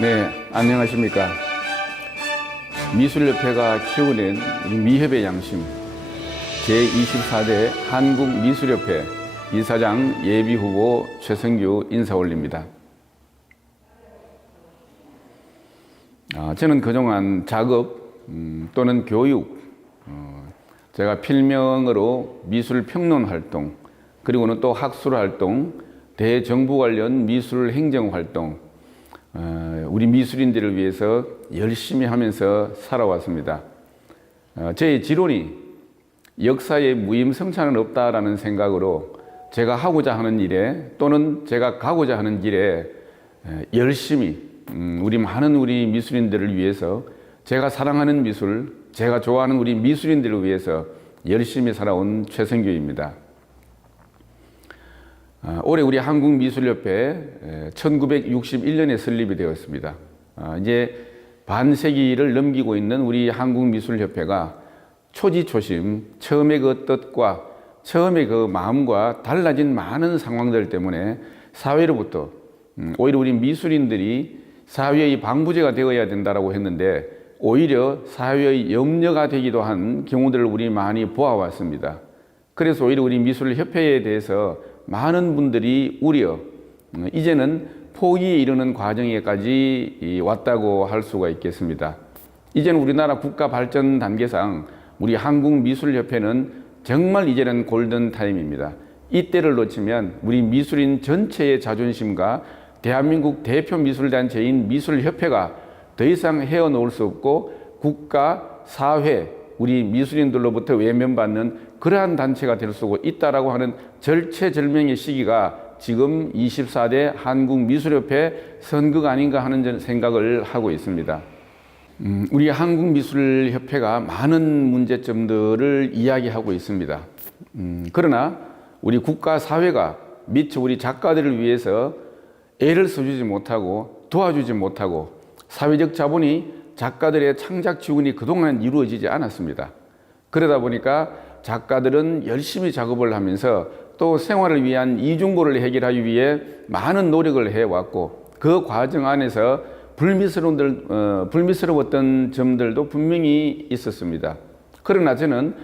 네, 안녕하십니까. 미술협회가 키워낸 우리 미협의 양심 제24대 한국미술협회 이사장 예비후보 최성규 인사 올립니다. 저는 그동안 작업 또는 교육, 제가 필명으로 미술평론 활동, 그리고는 또 학술 활동, 대정부 관련 미술 행정 활동, 우리 미술인들을 위해서 열심히 하면서 살아왔습니다. 제 지론이 역사에 무임승차는 없다라는 생각으로 제가 하고자 하는 일에 또는 제가 가고자 하는 길에 열심히 우리 미술인들을 위해서 제가 사랑하는 미술, 제가 좋아하는 우리 미술인들을 위해서 열심히 살아온 최성규입니다. 올해 우리 한국미술협회 1961년에 설립이 되었습니다. 이제 반세기를 넘기고 있는 우리 한국미술협회가 초지초심, 처음의 그 뜻과 처음의 그 마음과 달라진 많은 상황들 때문에 사회로부터 오히려 우리 미술인들이 사회의 방부제가 되어야 된다고 했는데 오히려 사회의 염려가 되기도 한 경우들을 우리 많이 보아왔습니다. 그래서 오히려 우리 미술협회에 대해서 많은 분들이 우려, 이제는 포기에 이르는 과정에까지 왔다고 할 수가 있겠습니다. 이제는 우리나라 국가 발전 단계상 우리 한국미술협회는 정말 이제는 골든타임입니다. 이때를 놓치면 우리 미술인 전체의 자존심과 대한민국 대표 미술단체인 미술협회가 더 이상 헤어놓을 수 없고 국가, 사회, 우리 미술인들로부터 외면받는 그러한 단체가 될 수 있다라고 하는 절체절명의 시기가 지금 24대 한국미술협회 선거가 아닌가 하는 생각을 하고 있습니다. 우리 한국미술협회가 많은 문제점들을 이야기하고 있습니다. 그러나 우리 국가 사회가 미처 우리 작가들을 위해서 애를 써주지 못하고 도와주지 못하고 사회적 자본이 작가들의 창작 지원이 그동안 이루어지지 않았습니다. 그러다 보니까 작가들은 열심히 작업을 하면서 또 생활을 위한 이중고를 해결하기 위해 많은 노력을 해왔고 그 과정 안에서 불미스러웠던 점들도 분명히 있었습니다. 그러나 저는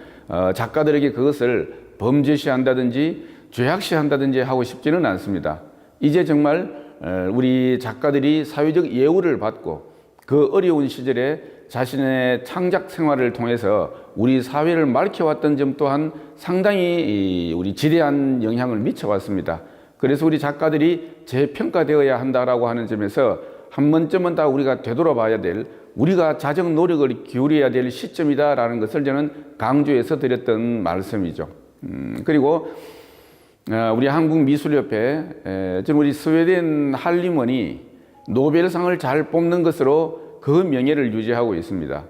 작가들에게 그것을 범죄시한다든지 죄악시한다든지 하고 싶지는 않습니다. 이제 정말 우리 작가들이 사회적 예우를 받고 그 어려운 시절에 자신의 창작 생활을 통해서 우리 사회를 밝혀왔던 점 또한 상당히 우리 지대한 영향을 미쳐왔습니다. 그래서 우리 작가들이 재평가되어야 한다라고 하는 점에서 한 번쯤은 다 우리가 되돌아봐야 될, 우리가 자정 노력을 기울여야 될 시점이다라는 것을 저는 강조해서 드렸던 말씀이죠. 그리고 우리 한국미술협회, 저는 우리 스웨덴 할리먼이 노벨상을 잘 뽑는 것으로 그 명예를 유지하고 있습니다.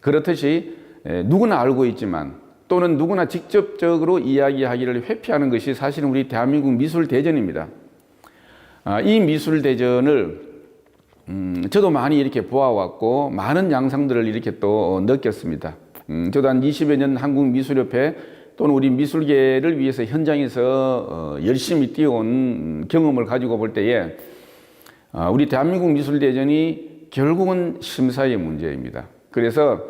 그렇듯이 누구나 알고 있지만 또는 누구나 직접적으로 이야기하기를 회피하는 것이 사실은 우리 대한민국 미술대전입니다. 이 미술대전을 저도 많이 이렇게 보아왔고 많은 양상들을 이렇게 또 느꼈습니다. 저도 한 20여 년 한국미술협회 또는 우리 미술계를 위해서 현장에서 열심히 뛰어온 경험을 가지고 볼 때에 우리 대한민국 미술대전이 결국은 심사의 문제입니다. 그래서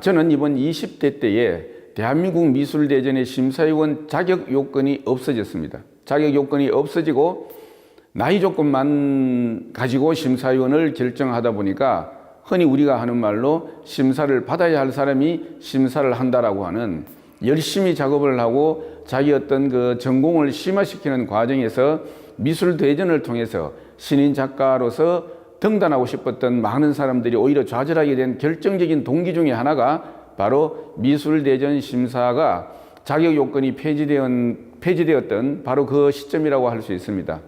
저는 이번 20대 때에 대한민국 미술대전의 심사위원 자격 요건이 없어졌습니다. 자격 요건이 없어지고 나이 조건만 가지고 심사위원을 결정하다 보니까 흔히 우리가 하는 말로 심사를 받아야 할 사람이 심사를 한다라고 하는, 열심히 작업을 하고 자기 어떤 그 전공을 심화시키는 과정에서 미술대전을 통해서 신인 작가로서 등단하고 싶었던 많은 사람들이 오히려 좌절하게 된 결정적인 동기 중에 하나가 바로 미술대전 심사가 자격 요건이 폐지되었던 바로 그 시점이라고 할 수 있습니다.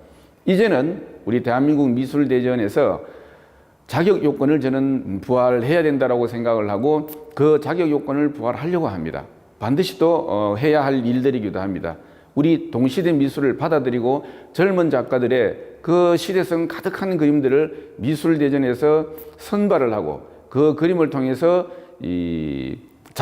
이제는 우리 대한민국 미술대전에서 자격 요건을 저는 부활해야 된다고 생각을 하고 그 자격 요건을 부활하려고 합니다. 반드시 또 해야 할 일들이기도 합니다. 우리 동시대 미술을 받아들이고 젊은 작가들의 그 시대성 가득한 그림들을 미술대전에서 선발을 하고 그 그림을 통해서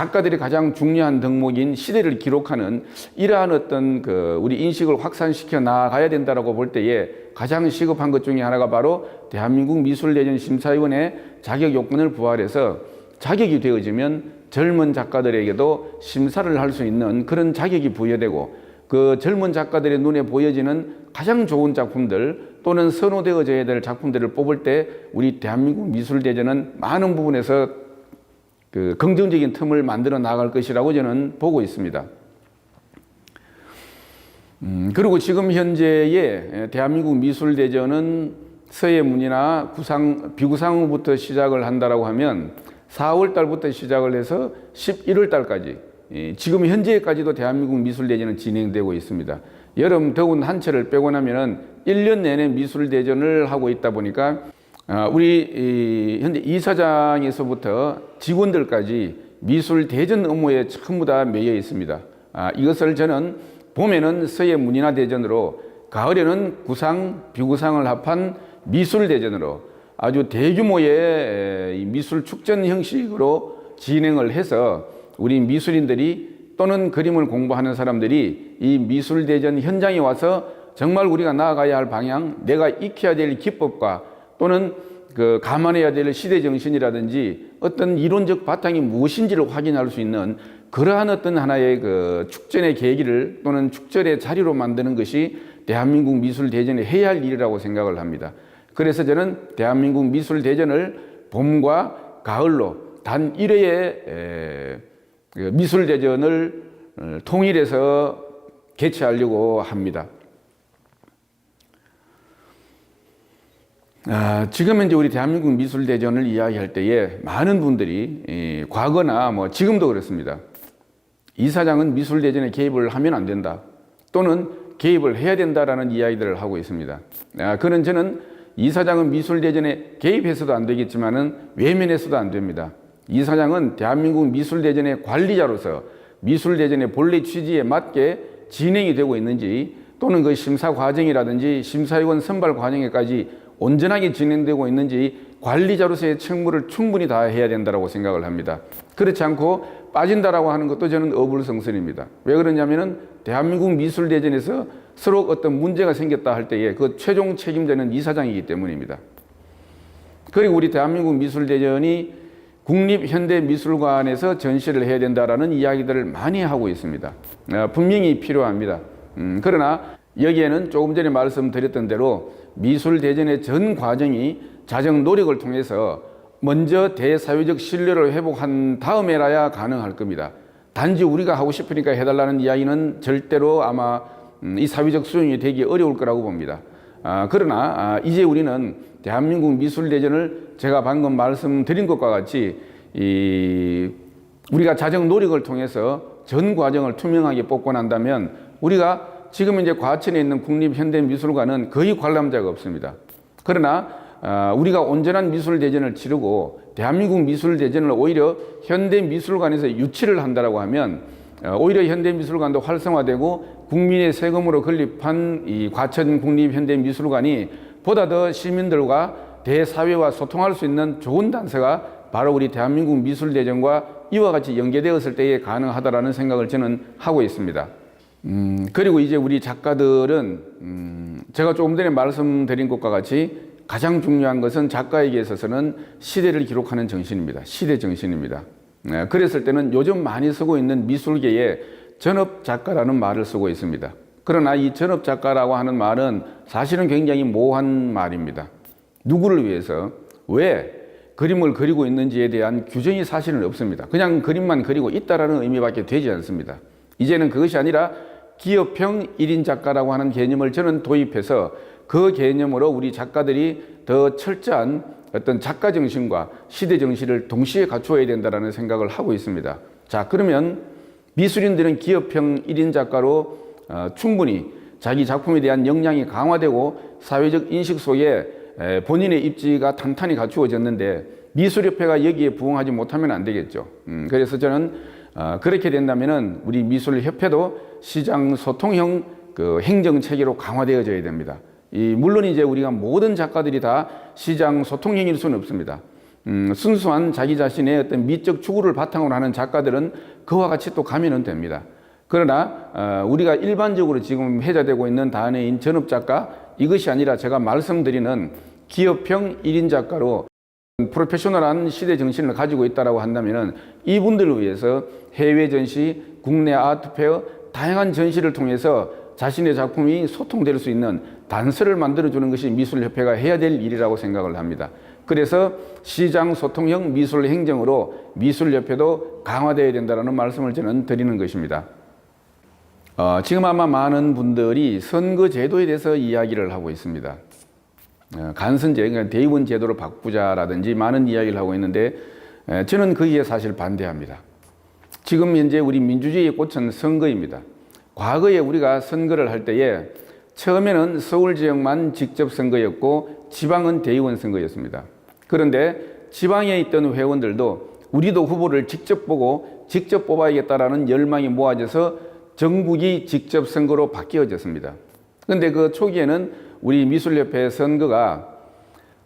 작가들이 가장 중요한 덕목인 시대를 기록하는 이러한 어떤 우리 인식을 확산시켜 나가야 된다라고 볼 때에 가장 시급한 것 중에 하나가 바로 대한민국 미술대전 심사위원회 자격 요건을 부활해서 자격이 되어지면 젊은 작가들에게도 심사를 할 수 있는 그런 자격이 부여되고 그 젊은 작가들의 눈에 보여지는 가장 좋은 작품들 또는 선호되어져야 될 작품들을 뽑을 때 우리 대한민국 미술대전은 많은 부분에서 긍정적인 틈을 만들어 나갈 것이라고 저는 보고 있습니다. 그리고 지금 현재의 대한민국 미술대전은 서예문이나 비구상으로부터 시작을 한다라고 하면 4월 달부터 시작을 해서 11월 달까지 지금 현재까지도 대한민국 미술대전은 진행되고 있습니다. 여름 더운 한철을 빼고 나면은 1년 내내 미술대전을 하고 있다 보니까 우리 현재 이사장에서부터 직원들까지 미술대전 업무에 전부 다 매여 있습니다. 이것을 저는 봄에는 서예문이나 대전으로 가을에는 구상, 비구상을 합한 미술대전으로 아주 대규모의 미술 축전 형식으로 진행을 해서 우리 미술인들이 또는 그림을 공부하는 사람들이 이 미술대전 현장에 와서 정말 우리가 나아가야 할 방향, 내가 익혀야 될 기법과 또는 감안해야 될 시대정신이라든지 어떤 이론적 바탕이 무엇인지를 확인할 수 있는 그러한 어떤 하나의 축전의 계기를 또는 축전의 자리로 만드는 것이 대한민국 미술대전이 해야 할 일이라고 생각을 합니다. 그래서 저는 대한민국 미술대전을 봄과 가을로 단 1회의 미술대전을 통일해서 개최하려고 합니다. 지금 이제 우리 대한민국 미술대전을 이야기할 때에 많은 분들이 과거나 지금도 그렇습니다. 이사장은 미술대전에 개입을 하면 안 된다. 또는 개입을 해야 된다라는 이야기들을 하고 있습니다. 그는 저는 이사장은 미술대전에 개입해서도 안 되겠지만은 외면해서도 안 됩니다. 이사장은 대한민국 미술대전의 관리자로서 미술대전의 본래 취지에 맞게 진행이 되고 있는지 또는 그 심사 과정이라든지 심사위원 선발 과정에까지 온전하게 진행되고 있는지 관리자로서의 책무를 충분히 다해야 된다고 생각을 합니다. 그렇지 않고 빠진다라고 하는 것도 저는 어불성설입니다. 왜 그러냐면은 대한민국 미술대전에서 서로 어떤 문제가 생겼다 할 때에 그 최종 책임자는 이사장이기 때문입니다. 그리고 우리 대한민국 미술대전이 국립현대미술관에서 전시를 해야 된다라는 이야기들을 많이 하고 있습니다. 분명히 필요합니다. 그러나 여기에는 조금 전에 말씀드렸던 대로 미술대전의 전 과정이 자정 노력을 통해서 먼저 대사회적 신뢰를 회복한 다음에라야 가능할 겁니다. 단지 우리가 하고 싶으니까 해달라는 이야기는 절대로 아마 이 사회적 수용이 되기 어려울 거라고 봅니다. 그러나 이제 우리는 대한민국 미술대전을 제가 방금 말씀드린 것과 같이 우리가 자정 노력을 통해서 전 과정을 투명하게 뽑고 난다면 우리가 지금 이제 과천에 있는 국립현대미술관은 거의 관람자가 없습니다. 그러나 우리가 온전한 미술대전을 치르고 대한민국 미술대전을 오히려 현대미술관에서 유치를 한다라고 하면 오히려 현대미술관도 활성화되고 국민의 세금으로 건립한 이 과천 국립현대미술관이 보다 더 시민들과 대사회와 소통할 수 있는 좋은 단서가 바로 우리 대한민국 미술대전과 이와 같이 연계되었을 때에 가능하다라는 생각을 저는 하고 있습니다. 그리고 이제 우리 작가들은 제가 조금 전에 말씀드린 것과 같이 가장 중요한 것은 작가에게 있어서는 시대를 기록하는 정신입니다. 시대 정신입니다. 그랬을 때는 요즘 많이 쓰고 있는 미술계에 전업작가라는 말을 쓰고 있습니다. 그러나 이 전업작가라고 하는 말은 사실은 굉장히 모호한 말입니다. 누구를 위해서, 왜 그림을 그리고 있는지에 대한 규정이 사실은 없습니다. 그냥 그림만 그리고 있다라는 의미밖에 되지 않습니다. 이제는 그것이 아니라 기업형 1인 작가라고 하는 개념을 저는 도입해서 그 개념으로 우리 작가들이 더 철저한 어떤 작가 정신과 시대 정신을 동시에 갖추어야 된다는 생각을 하고 있습니다. 자, 그러면 미술인들은 기업형 1인 작가로 충분히 자기 작품에 대한 역량이 강화되고 사회적 인식 속에 본인의 입지가 탄탄히 갖추어졌는데 미술협회가 여기에 부응하지 못하면 안 되겠죠. 그래서 저는 그렇게 된다면은 우리 미술협회도 시장 소통형 행정 체계로 강화되어져야 됩니다. 물론 이제 우리가 모든 작가들이 다 시장 소통형일 수는 없습니다. 순수한 자기 자신의 어떤 미적 추구를 바탕으로 하는 작가들은 그와 같이 또 가면은 됩니다. 그러나 우리가 일반적으로 지금 회자되고 있는 단어인 전업작가, 이것이 아니라 제가 말씀드리는 기업형 1인 작가로 프로페셔널한 시대 정신을 가지고 있다고 한다면 이분들을 위해서 해외 전시, 국내 아트페어, 다양한 전시를 통해서 자신의 작품이 소통될 수 있는 단서를 만들어주는 것이 미술협회가 해야 될 일이라고 생각을 합니다. 그래서 시장 소통형 미술 행정으로 미술협회도 강화되어야 된다는 말씀을 저는 드리는 것입니다. 지금 아마 많은 분들이 선거제도에 대해서 이야기를 하고 있습니다. 간선제, 그러니까 대의원 제도를 바꾸자라든지 많은 이야기를 하고 있는데 저는 거기에 사실 반대합니다. 지금 현재 우리 민주주의의 꽃은 선거입니다. 과거에 우리가 선거를 할 때에 처음에는 서울 지역만 직접 선거였고 지방은 대의원 선거였습니다. 그런데 지방에 있던 회원들도 우리도 후보를 직접 보고 직접 뽑아야겠다라는 열망이 모아져서 전국이 직접 선거로 바뀌어졌습니다. 그런데 그 초기에는 우리 미술협회 선거가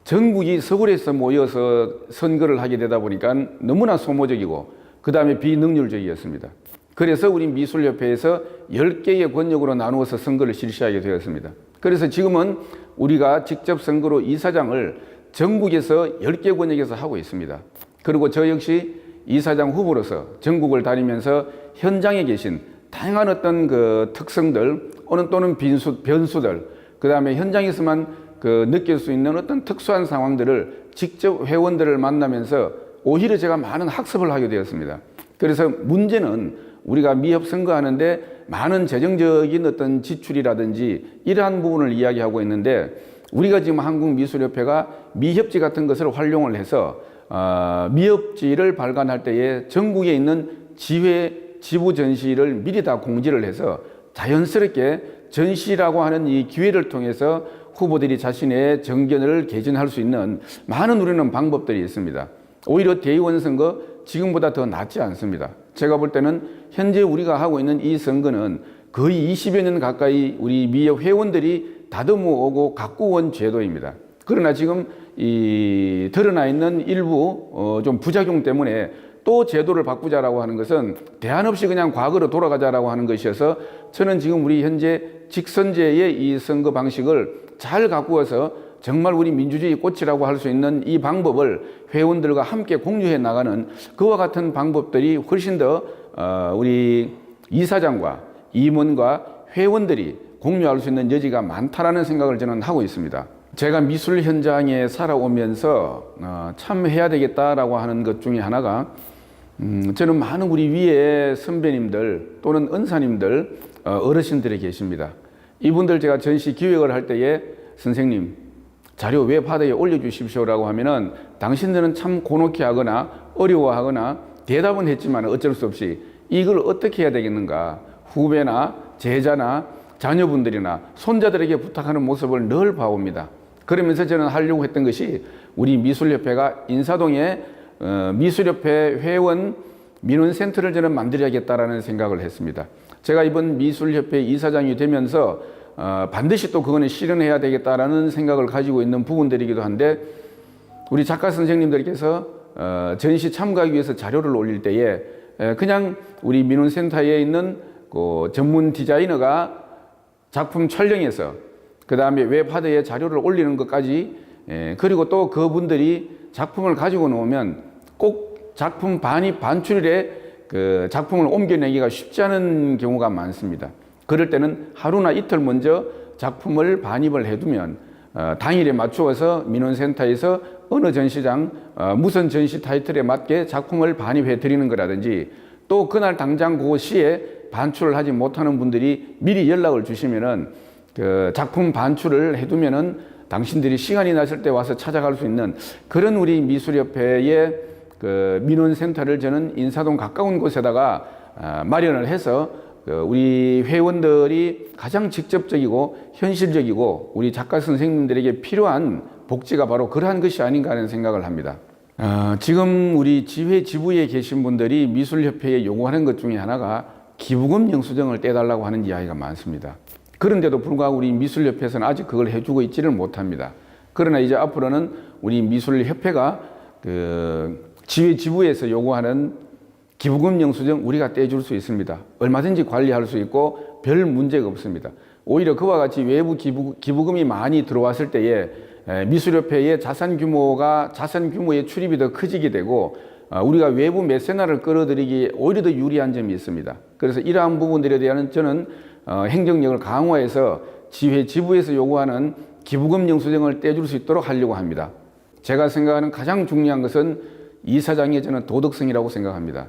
전국이 서울에서 모여서 선거를 하게 되다 보니까 너무나 소모적이고 그 다음에 비능률적이었습니다. 그래서 우리 미술협회에서 10개의 권역으로 나누어서 선거를 실시하게 되었습니다. 그래서 지금은 우리가 직접 선거로 이사장을 전국에서 10개 권역에서 하고 있습니다. 그리고 저 역시 이사장 후보로서 전국을 다니면서 현장에 계신 다양한 어떤 그 특성들 또는 변수들, 그 다음에 현장에서만 느낄 수 있는 어떤 특수한 상황들을 직접 회원들을 만나면서 오히려 제가 많은 학습을 하게 되었습니다. 그래서 문제는 우리가 미협 선거하는데 많은 재정적인 어떤 지출이라든지 이러한 부분을 이야기하고 있는데 우리가 지금 한국미술협회가 미협지 같은 것을 활용을 해서 미협지를 발간할 때에 전국에 있는 지부 전시를 미리 다 공지를 해서 자연스럽게 전시라고 하는 이 기회를 통해서 후보들이 자신의 정견을 개진할 수 있는 많은 우리는 방법들이 있습니다. 오히려 대의원 선거 지금보다 더 낫지 않습니다. 제가 볼 때는 현재 우리가 하고 있는 이 선거는 거의 20여 년 가까이 우리 미협 회원들이 다듬어 오고 가꾸어 온 제도입니다. 그러나 지금 이 드러나 있는 일부 좀 부작용 때문에 또 제도를 바꾸자라고 하는 것은 대안 없이 그냥 과거로 돌아가자라고 하는 것이어서 저는 지금 우리 현재 직선제의 이 선거 방식을 잘 가꾸어서 정말 우리 민주주의 꽃이라고 할 수 있는 이 방법을 회원들과 함께 공유해 나가는 그와 같은 방법들이 훨씬 더 우리 이사장과 임원과 회원들이 공유할 수 있는 여지가 많다라는 생각을 저는 하고 있습니다. 제가 미술 현장에 살아오면서 참 해야 되겠다라고 하는 것 중에 하나가 저는 많은 우리 위에 선배님들 또는 은사님들 어르신들이 계십니다. 이분들 제가 전시 기획을 할 때에 선생님 자료 웹하드에 올려주십시오라고 하면은 당신들은 참 곤혹해 하거나 어려워하거나 대답은 했지만 어쩔 수 없이 이걸 어떻게 해야 되겠는가 후배나 제자나 자녀분들이나 손자들에게 부탁하는 모습을 늘 봐옵니다. 그러면서 저는 하려고 했던 것이 우리 미술협회가 인사동에 미술협회 회원 민원센터를 저는 만들어야겠다라는 생각을 했습니다. 제가 이번 미술협회 이사장이 되면서 반드시 또 그거는 실현해야 되겠다라는 생각을 가지고 있는 부분들이기도 한데 우리 작가 선생님들께서 전시 참가하기 위해서 자료를 올릴 때에 그냥 우리 민원센터에 있는 그 전문 디자이너가 작품 촬영해서 그 다음에 웹하드에 자료를 올리는 것까지 그리고 또 그분들이 작품을 가지고 놓으면 꼭 작품 반출에 그 작품을 옮겨내기가 쉽지 않은 경우가 많습니다. 그럴 때는 하루나 이틀 먼저 작품을 반입을 해두면 당일에 맞추어서 민원센터에서 어느 전시장 무슨 전시 타이틀에 맞게 작품을 반입해 드리는 거라든지 또 그날 당장 그 시에 반출을 하지 못하는 분들이 미리 연락을 주시면은 그 작품 반출을 해두면은 당신들이 시간이 나실 때 와서 찾아갈 수 있는 그런 우리 미술협회의 그 민원센터를 저는 인사동 가까운 곳에다가 마련을 해서 우리 회원들이 가장 직접적이고 현실적이고 우리 작가 선생님들에게 필요한 복지가 바로 그러한 것이 아닌가 하는 생각을 합니다. 지금 우리 지부에 계신 분들이 미술협회에 요구하는 것 중에 하나가 기부금 영수증을 떼달라고 하는 이야기가 많습니다. 그런데도 불구하고 우리 미술협회에서는 아직 그걸 해주고 있지를 못합니다. 그러나 이제 앞으로는 우리 미술협회가 지회 지부에서 요구하는 기부금 영수증 우리가 떼줄 수 있습니다. 얼마든지 관리할 수 있고 별 문제가 없습니다. 오히려 그와 같이 외부 기부금이 많이 들어왔을 때에 미술협회의 자산 규모의 출입이 더 커지게 되고 우리가 외부 매세나를 끌어들이기에 오히려 더 유리한 점이 있습니다. 그래서 이러한 부분들에 대한 저는 행정력을 강화해서 지회 지부에서 요구하는 기부금 영수증을 떼줄 수 있도록 하려고 합니다. 제가 생각하는 가장 중요한 것은 이사장의 저는 도덕성이라고 생각합니다.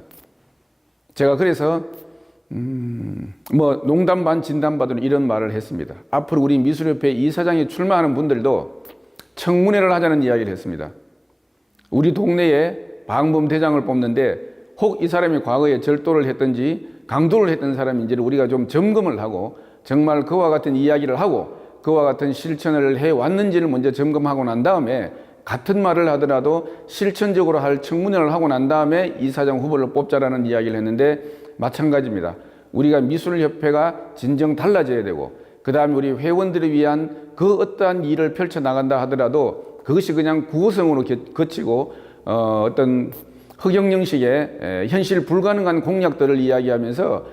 제가 그래서 농담 반 진담 반으로 이런 말을 했습니다. 앞으로 우리 미술협회 이사장에 출마하는 분들도 청문회를 하자는 이야기를 했습니다. 우리 동네에 방범대장을 뽑는데 혹 이 사람이 과거에 절도를 했든지 강도를 했던 사람인지를 우리가 좀 점검을 하고 정말 그와 같은 이야기를 하고 그와 같은 실천을 해왔는지를 먼저 점검하고 난 다음에 같은 말을 하더라도 실천적으로 할 청문회를 하고 난 다음에 이사장 후보를 뽑자라는 이야기를 했는데 마찬가지입니다. 우리가 미술협회가 진정 달라져야 되고 그 다음에 우리 회원들을 위한 그 어떠한 일을 펼쳐나간다 하더라도 그것이 그냥 구호성으로 거치고 어떤 흑역령식의 현실 불가능한 공약들을 이야기하면서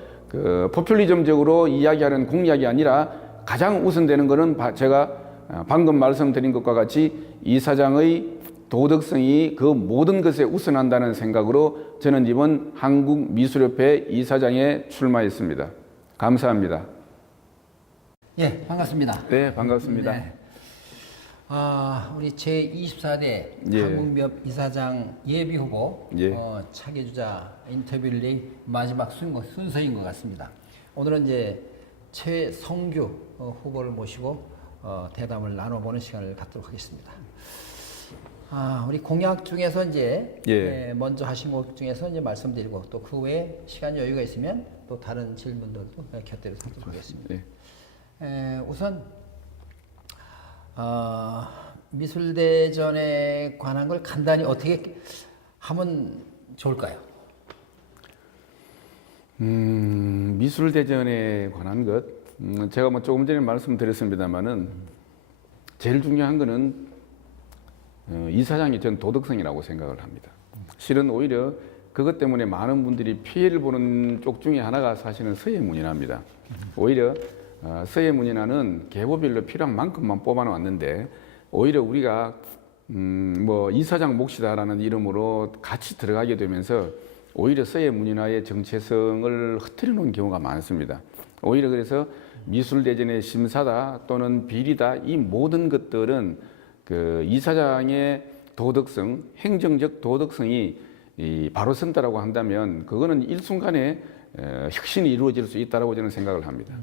포퓰리즘적으로 이야기하는 공약이 아니라 가장 우선되는 것은 제가 방금 말씀드린 것과 같이 이사장의 도덕성이 그 모든 것에 우선한다는 생각으로 저는 이번 한국미술협회 이사장에 출마했습니다. 감사합니다. 예, 반갑습니다. 네, 반갑습니다. 네. 우리 제24대 예. 한국미협 이사장 예비 후보 예. 차기주자 인터뷰를 마지막 순서인 것 같습니다. 오늘은 이제 최성규 후보를 모시고 대담을 나눠보는 시간을 갖도록 하겠습니다. 우리 공약 중에서 이제 예. 먼저 하신 것 중에서 이제 말씀드리고 또 그 외에 시간 여유가 있으면 또 다른 질문들도 곁들여 서도록 하겠습니다. 예. 우선 미술대전에 관한 걸 간단히 어떻게 하면 좋을까요? 미술대전에 관한 것 제가 조금 전에 말씀드렸습니다만은 제일 중요한 거는 이사장이 전 도덕성이라고 생각을 합니다. 실은 오히려 그것 때문에 많은 분들이 피해를 보는 쪽 중에 하나가 사실은 서예문인화입니다. 오히려 서예문인화는 계보별로 필요한 만큼만 뽑아놓았는데 오히려 우리가 이사장 몫이다라는 이름으로 같이 들어가게 되면서 오히려 서예문인화의 정체성을 흐트려 놓은 경우가 많습니다. 오히려 그래서 미술대전의 심사다 또는 비리다 이 모든 것들은 그 이사장의 도덕성, 행정적 도덕성이 바로 선다라고 한다면 그거는 일순간에 혁신이 이루어질 수 있다고 저는 생각을 합니다.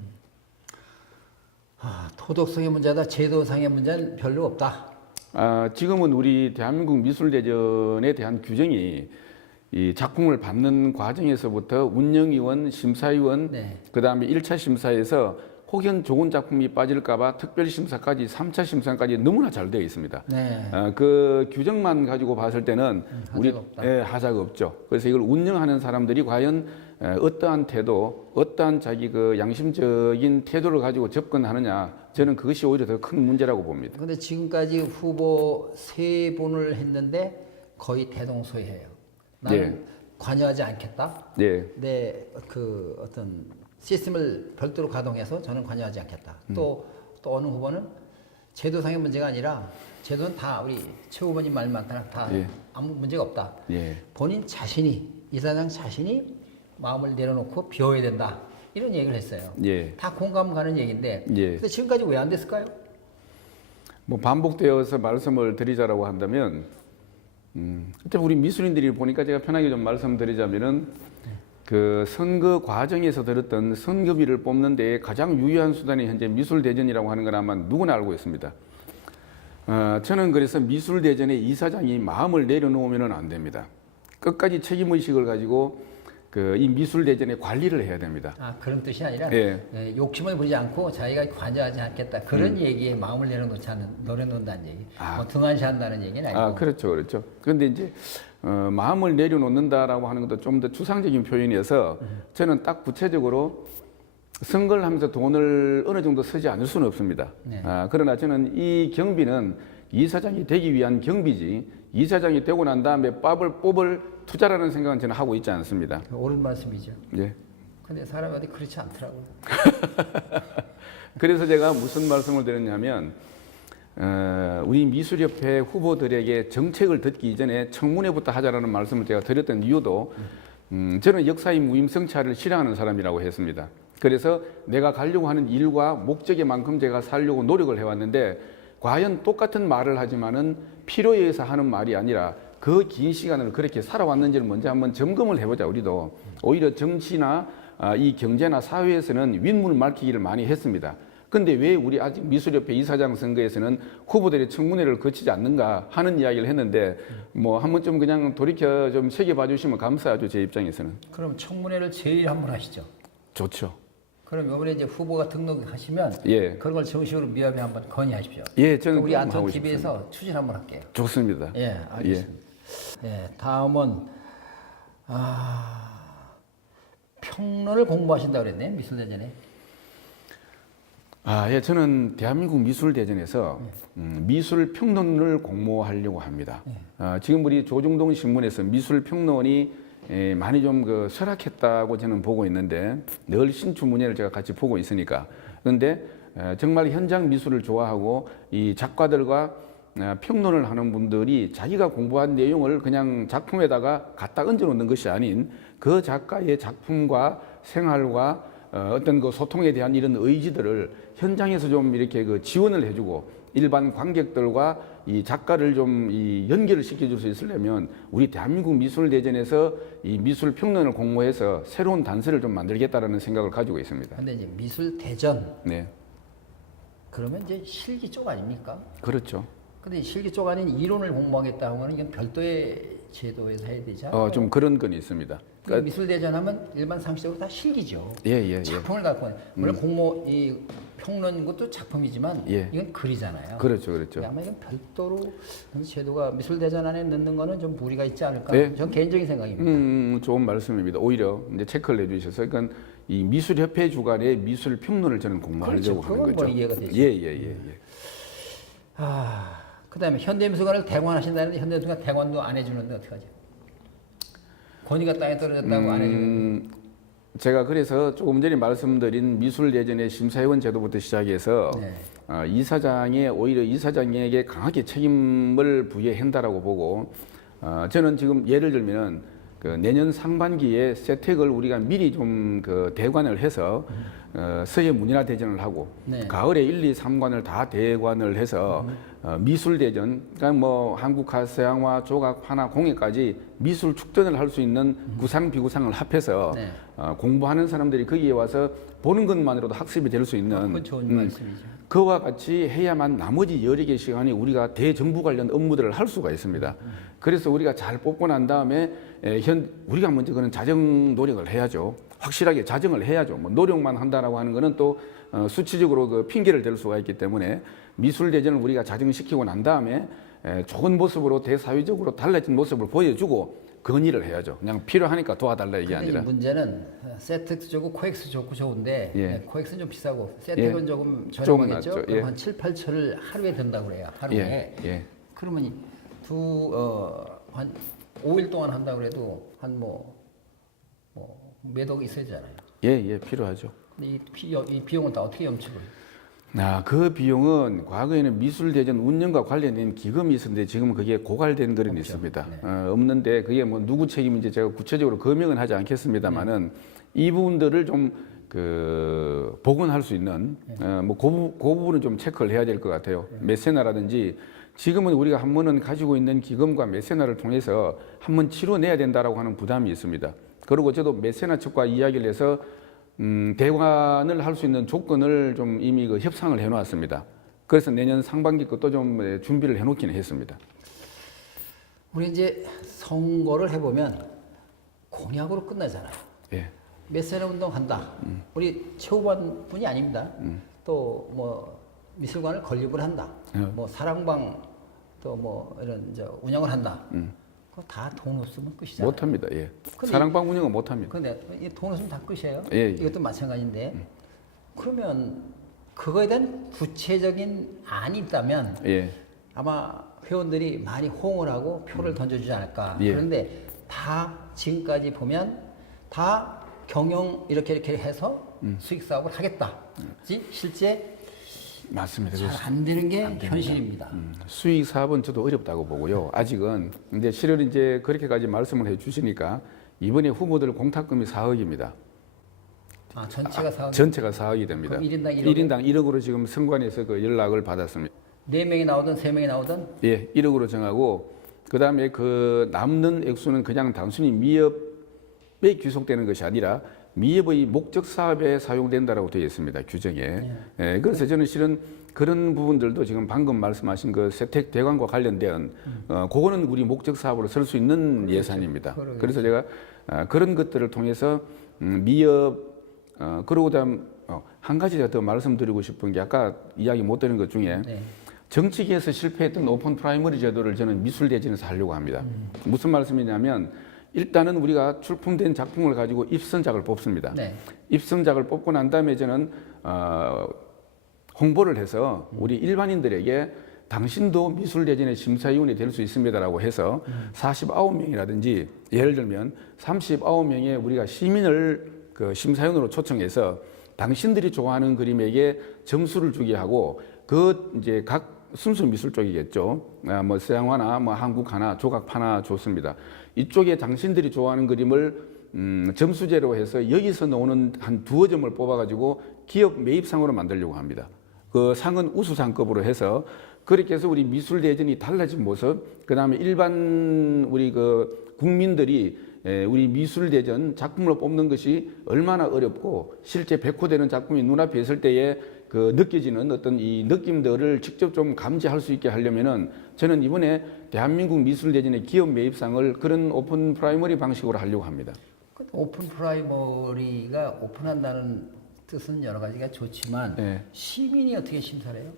도덕성의 문제다, 제도상의 문제는 별로 없다. 지금은 우리 대한민국 미술대전에 대한 규정이 이 작품을 받는 과정에서부터 운영위원, 심사위원, 네. 그 다음에 1차 심사에서 혹연 좋은 작품이 빠질까봐 특별심사까지 3차 심사까지 너무나 잘 되어 있습니다. 네. 그 규정만 가지고 봤을 때는 하자가 없다. 하자가 없죠. 그래서 이걸 운영하는 사람들이 과연 어떠한 태도, 어떠한 자기 그 양심적인 태도를 가지고 접근하느냐, 저는 그것이 오히려 더 큰 문제라고 봅니다. 그런데 지금까지 후보 3분을 했는데 거의 대동소이해요. 나는 예. 관여하지 않겠다. 예. 내 그 어떤 시스템을 별도로 가동해서 저는 관여하지 않겠다. 또 어느 후보는 제도상의 문제가 아니라 제도는 다 우리 최 후보님 말만 다 예. 아무 문제가 없다. 예. 본인 자신이 이사장 자신이 마음을 내려놓고 비워야 된다. 이런 얘기를 했어요. 예. 다 공감 가는 얘기인데 예. 근데 지금까지 왜 안 됐을까요? 반복되어서 말씀을 드리자라고 한다면 우리 미술인들이 보니까 제가 편하게 좀 말씀드리자면은 그 선거 과정에서 들었던 선거비를 뽑는 데 가장 유효한 수단이 현재 미술대전이라고 하는 건 아마 누구나 알고 있습니다. 저는 그래서 미술대전의 이사장이 마음을 내려놓으면 안 됩니다. 끝까지 책임의식을 가지고 이 미술대전의 관리를 해야 됩니다. 그런 뜻이 아니라 예. 욕심을 부리지 않고 자기가 관여하지 않겠다. 그런 얘기에 마음을 내려놓는다는 얘기. 등한시한다는 얘기는 아니고. 그렇죠. 그런데 이제 마음을 내려놓는다라고 하는 것도 좀 더 추상적인 표현이어서 저는 딱 구체적으로 선거를 하면서 돈을 어느 정도 쓰지 않을 수는 없습니다. 네. 그러나 저는 이 경비는 이사장이 되기 위한 경비지 이사장이 되고 난 다음에 뽑을 투자라는 생각은 저는 하고 있지 않습니다. 옳은 말씀이죠. 예. 근데 사람이 어디 그렇지 않더라고요. 그래서 제가 무슨 말씀을 드렸냐면 우리 미술협회 후보들에게 정책을 듣기 이전에 청문회부터 하자라는 말씀을 제가 드렸던 이유도 저는 역사의 무임승차를 실행하는 사람이라고 했습니다. 그래서 내가 가려고 하는 일과 목적에만큼 제가 살려고 노력을 해왔는데 과연 똑같은 말을 하지만은 필요에 의해서 하는 말이 아니라 그 긴 시간을 그렇게 살아왔는지를 먼저 한번 점검을 해보자. 우리도 오히려 정치나 이 경제나 사회에서는 윗물 막히기를 많이 했습니다. 근데 왜 우리 아직 미술협회 이사장 선거에서는 후보들의 청문회를 거치지 않는가 하는 이야기를 했는데 뭐 한번 좀 그냥 돌이켜 좀 새겨봐 주시면 감사하죠. 제 입장에서는. 그럼 청문회를 제일 한번 하시죠. 좋죠. 그럼 이번에 이제 후보가 등록하시면 예. 그런 걸 정식으로 미화에 한번 건의하십시오. 예, 저는 우리 그럼 안톤 하고 TV에서 추진 한번 할게요. 좋습니다. 예, 알겠습니다. 다음은 평론을 공부하신다고 그랬네, 미술대전에. 예, 저는 대한민국 미술대전에서 미술 평론을 공모하려고 합니다. 지금 우리 조중동 신문에서 미술 평론이 많이 좀 쇠락했다고 저는 보고 있는데 늘 신춘문예를 제가 같이 보고 있으니까. 그런데 정말 현장 미술을 좋아하고 이 작가들과 평론을 하는 분들이 자기가 공부한 내용을 그냥 작품에다가 갖다 얹어 놓는 것이 아닌 그 작가의 작품과 생활과 어떤 그 소통에 대한 이런 의지들을 현장에서 좀 이렇게 지원을 해주고 일반 관객들과 이 작가를 좀 이 연결을 시켜줄 수 있으려면 우리 대한민국 미술대전에서 이 미술 평론을 공모해서 새로운 단서를 좀 만들겠다라는 생각을 가지고 있습니다. 근데 이제 미술대전. 네. 그러면 이제 실기 쪽 아닙니까? 그렇죠. 근데 실기 쪽 아닌 이론을 공부하겠다 하면 이건 별도의 제도에서 해야 되지 않아요? 좀 그런 건 있습니다. 그러니까 미술대전 하면 일반 상식적으로 다 실기죠. 예. 작품을 갖고 와요. 물론 공모 이 평론 것도 작품이지만 예. 이건 글이잖아요. 그렇죠. 아마 이건 별도로 제도가 미술대전 안에 넣는 거는 좀 무리가 있지 않을까? 네. 전 개인적인 생각입니다. 좋은 말씀입니다. 오히려 이제 체크를 해주셔서 그러니까 이 미술협회 주관의 미술 평론을 저는 공모하려고 그렇죠. 하는 거죠. 그건 뭐 이해가 되죠. 예. 그다음에 현대미술관을 대관하신다는데 현대미술관 대관도 안 해주는데 어떡하죠? 권위가 땅에 떨어졌다고 안 해주는. 제가 그래서 조금 전에 말씀드린 미술대전의 심사위원 제도부터 시작해서 이사장의 오히려 이사장에게 강하게 책임을 부여한다라고 보고 저는 지금 예를 들면은 내년 상반기에 세택을 우리가 미리 좀 대관을 해서 서해 문인화 대전을 하고 가을에 1, 2, 3관을 다 대관을 해서 미술대전, 그러니까 뭐 한국화, 서양화, 조각, 판화, 공예까지 미술 축전을 할 수 있는 구상, 비구상을 합해서 공부하는 사람들이 거기에 와서 보는 것만으로도 학습이 될 수 있는 그건 좋은 말씀이죠. 그와 같이 해야만 나머지 여러 개 시간이 우리가 대정부 관련 업무들을 할 수가 있습니다. 그래서 우리가 잘 뽑고 난 다음에 우리가 먼저 그런 자정 노력을 해야죠. 확실하게 자정을 해야죠. 뭐 노력만 한다라고 하는 거는 또 수치적으로 핑계를 댈 수가 있기 때문에 미술대전을 우리가 자정시키고 난 다음에 좋은 모습으로 대사회적으로 달라진 모습을 보여주고 건의를 해야죠. 그냥 필요하니까 도와달라 이게 아니라. 이 문제는 세텍스 좋고 코엑스 좋고 좋은데 코엑스는 좀 비싸고 세텍은 조금 조금 저렴하겠죠. 낫죠. 그럼 한 7, 8천을 하루에 든다고 그래요. 하루에. 그러면 한 5일 동안 한다고 그래도 한 몇 억 있어야 되잖아요. 필요하죠. 근데 이 비용은 다 어떻게 염축을? 그 비용은 과거에는 미술대전 운영과 관련된 기금이 있었는데 지금은 그게 고갈된 거는 있습니다. 없는데 그게 뭐 누구 책임인지 제가 구체적으로 검역은 하지 않겠습니다만은 이 부분들을 좀 복원할 수 있는 그 부분은 좀 체크를 해야 될 것 같아요. 메세나라든지 지금은 우리가 한 번은 가지고 있는 기금과 메세나를 통해서 한 번 치러내야 된다라고 하는 부담이 있습니다. 그리고 저도 메세나 측과 이야기를 해서 대관을 할 수 있는 조건을 좀 이미 협상을 해놓았습니다. 그래서 내년 상반기 것도 좀 준비를 해놓기는 했습니다. 우리 이제 선거를 해보면 공약으로 끝나잖아요. 메세나 운동 한다. 우리 최후반뿐이 아닙니다. 또 뭐 미술관을 건립을 한다. 뭐 사랑방 또 뭐 이런 이제 운영을 한다. 그거 다 돈 없으면 끝이잖아요. 못합니다. 사랑방 운영은 못합니다. 근데 돈 없으면 다 끝이에요. 예. 이것도 마찬가지인데 그러면 그거에 대한 구체적인 안이 있다면 아마 회원들이 많이 호응을 하고 표를 던져주지 않을까. 예. 그런데 다 지금까지 보면 다 경영 이렇게 해서 수익 사업을 하겠다. 실제 맞습니다. 잘 안 되는 게 현실입니다. 수익 사업은 저도 어렵다고 보고요. 아직은. 근데 실은 이제 그렇게까지 말씀을 해 주시니까 이번에 후보들 공탁금이 4억입니다. 아, 전체가 4억. 전체가 4억이 됩니다. 그럼 1인당 1억? 1인당 1억으로 지금 선관위에서 그 연락을 받았습니다. 4명이 나오든 3명이 나오든 예, 1억으로 정하고 그다음에 그 남는 액수는 그냥 단순히 미업에 귀속되는 것이 아니라 미업의 목적 사업에 사용된다라고 되어 있습니다. 규정에. 예, 그래서 저는 실은 그런 부분들도 지금 방금 말씀하신 그 세택 대관과 관련된 그거는 우리 목적 사업으로 쓸 수 있는 예산입니다. 그래서 제가 그런 것들을 통해서 미업 그러고 다음 한 가지 제가 더 말씀드리고 싶은 게 아까 이야기 못 드린 것 중에 정치계에서 실패했던 오픈 프라이머리 제도를 저는 미술대전에서 하려고 합니다. 무슨 말씀이냐면 일단은 우리가 출품된 작품을 가지고 입선작을 뽑습니다. 네. 입선작을 뽑고 난 다음에 저는 홍보를 해서 우리 일반인들에게 당신도 미술대전의 심사위원이 될 수 있습니다라고 해서 49명이라든지 예를 들면 39명의 우리가 시민을 그 심사위원으로 초청해서 당신들이 좋아하는 그림에게 점수를 주게 하고 그 이제 각 순수 미술 쪽이겠죠. 뭐 서양화나 뭐 한국화나 조각파나 좋습니다. 이쪽에 당신들이 좋아하는 그림을 점수제로 해서 여기서 나오는 한 2점을 뽑아가지고 기업 매입상으로 만들려고 합니다. 그 상은 우수상급으로 해서 그렇게 해서 우리 미술대전이 달라진 모습, 그 다음에 일반 우리 그 국민들이 우리 미술대전 작품을 뽑는 것이 얼마나 어렵고 실제 백호되는 작품이 눈앞에 있을 때에 그 느껴지는 어떤 이 느낌들을 직접 좀 감지할 수 있게 하려면은 저는 이번에 대한민국 미술대전의 기업 매입상을 그런 오픈 프라이머리 방식으로 하려고 합니다. 오픈 프라이머리가 오픈한다는 뜻은 여러 가지가 좋지만 네. 시민이 어떻게 심사를 해요?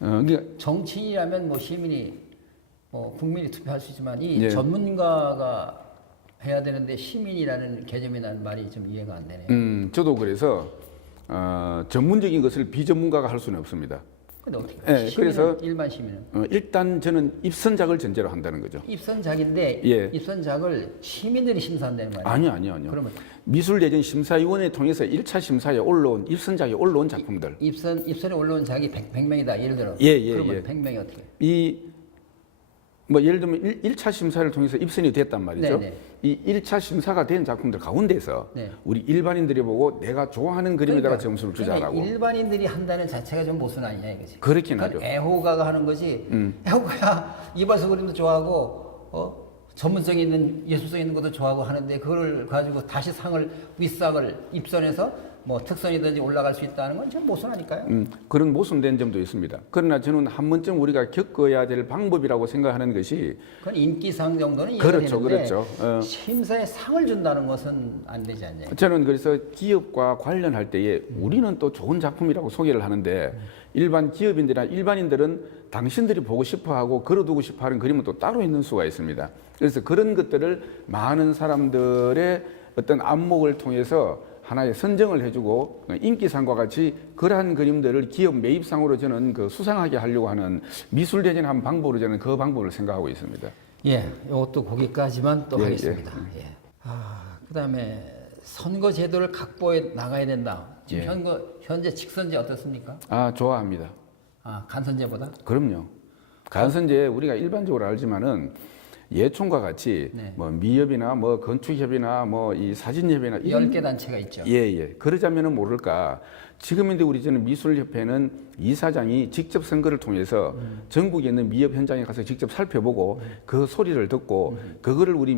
그러니까 정치인이라면 뭐 시민이 뭐 국민이 투표할 수 있지만 이 예. 전문가가 해야 되는데 시민이라는 개념이 난 말이 좀 이해가 안 되네요. 저도 그래서 전문적인 것을 비전문가가 할 수는 없습니다. 근데 어떻게? 예, 시민은, 그래서 일반 시민은 일단 저는 입선작을 전제로 한다는 거죠. 입선작인데 예. 입선작을 시민들이 심사한다는 거 아니에요? 아니요. 그러면 미술대전 심사위원회 통해서 1차 심사에 올라온 입선작에 올라온 작품들. 입선에 올라온 작이 100명이다 예를 들어. 예, 그러면 100명이 어떻게? 뭐 예를 들면 1차 심사를 통해서 입선이 됐단 말이죠. 네네. 이 1차 심사가 된 작품들 가운데서 네. 우리 일반인들이 보고 내가 좋아하는 그림에다가 점수를 주자라고. 일반인들이 한다는 자체가 좀 모순 아니냐 이거지. 그렇긴 그건 하죠. 애호가가 하는 거지. 애호가야 이발소 그림도 좋아하고 전문성 있는 예술성 있는 것도 좋아하고 하는데 그걸 가지고 다시 상을 윗상을 입선해서 뭐 특선이든지 올라갈 수 있다는 건 좀 모순 아닐까요? 그런 모순된 점도 있습니다. 그러나 저는 한 번쯤 우리가 겪어야 될 방법이라고 생각하는 것이 그건 인기상 정도는 이해가 그렇죠, 되는데 그렇죠. 심사에 상을 준다는 것은 안 되지 않냐. 저는 그래서 기업과 관련할 때에 우리는 또 좋은 작품이라고 소개를 하는데 일반 기업인들이나 일반인들은 당신들이 보고 싶어하고 걸어두고 싶어하는 그림은 또 따로 있는 수가 있습니다. 그래서 그런 것들을 많은 사람들의 어떤 안목을 통해서 하나의 선정을 해주고 인기상과 같이 그러한 그림들을 기업 매입상으로 저는 그 수상하게 하려고 하는 미술대전 한 방법으로 저는 그 방법을 생각하고 있습니다. 예, 이것도 거기까지만 또 예, 하겠습니다. 예. 그다음에 선거 제도를 확보해 나가야 된다. 지금 현재 직선제 어떻습니까? 좋아합니다. 간선제보다? 그럼요. 간선제 우리가 일반적으로 알지만은 예총과 같이 뭐 미협이나 뭐 건축협이나 뭐 이 사진협이나 10개 단체가 있죠. 예. 그러자면은 모를까. 지금인데 우리 저는 미술협회는 이사장이 직접 선거를 통해서 전국에 있는 미협 현장에 가서 직접 살펴보고 그 소리를 듣고 그거를 우리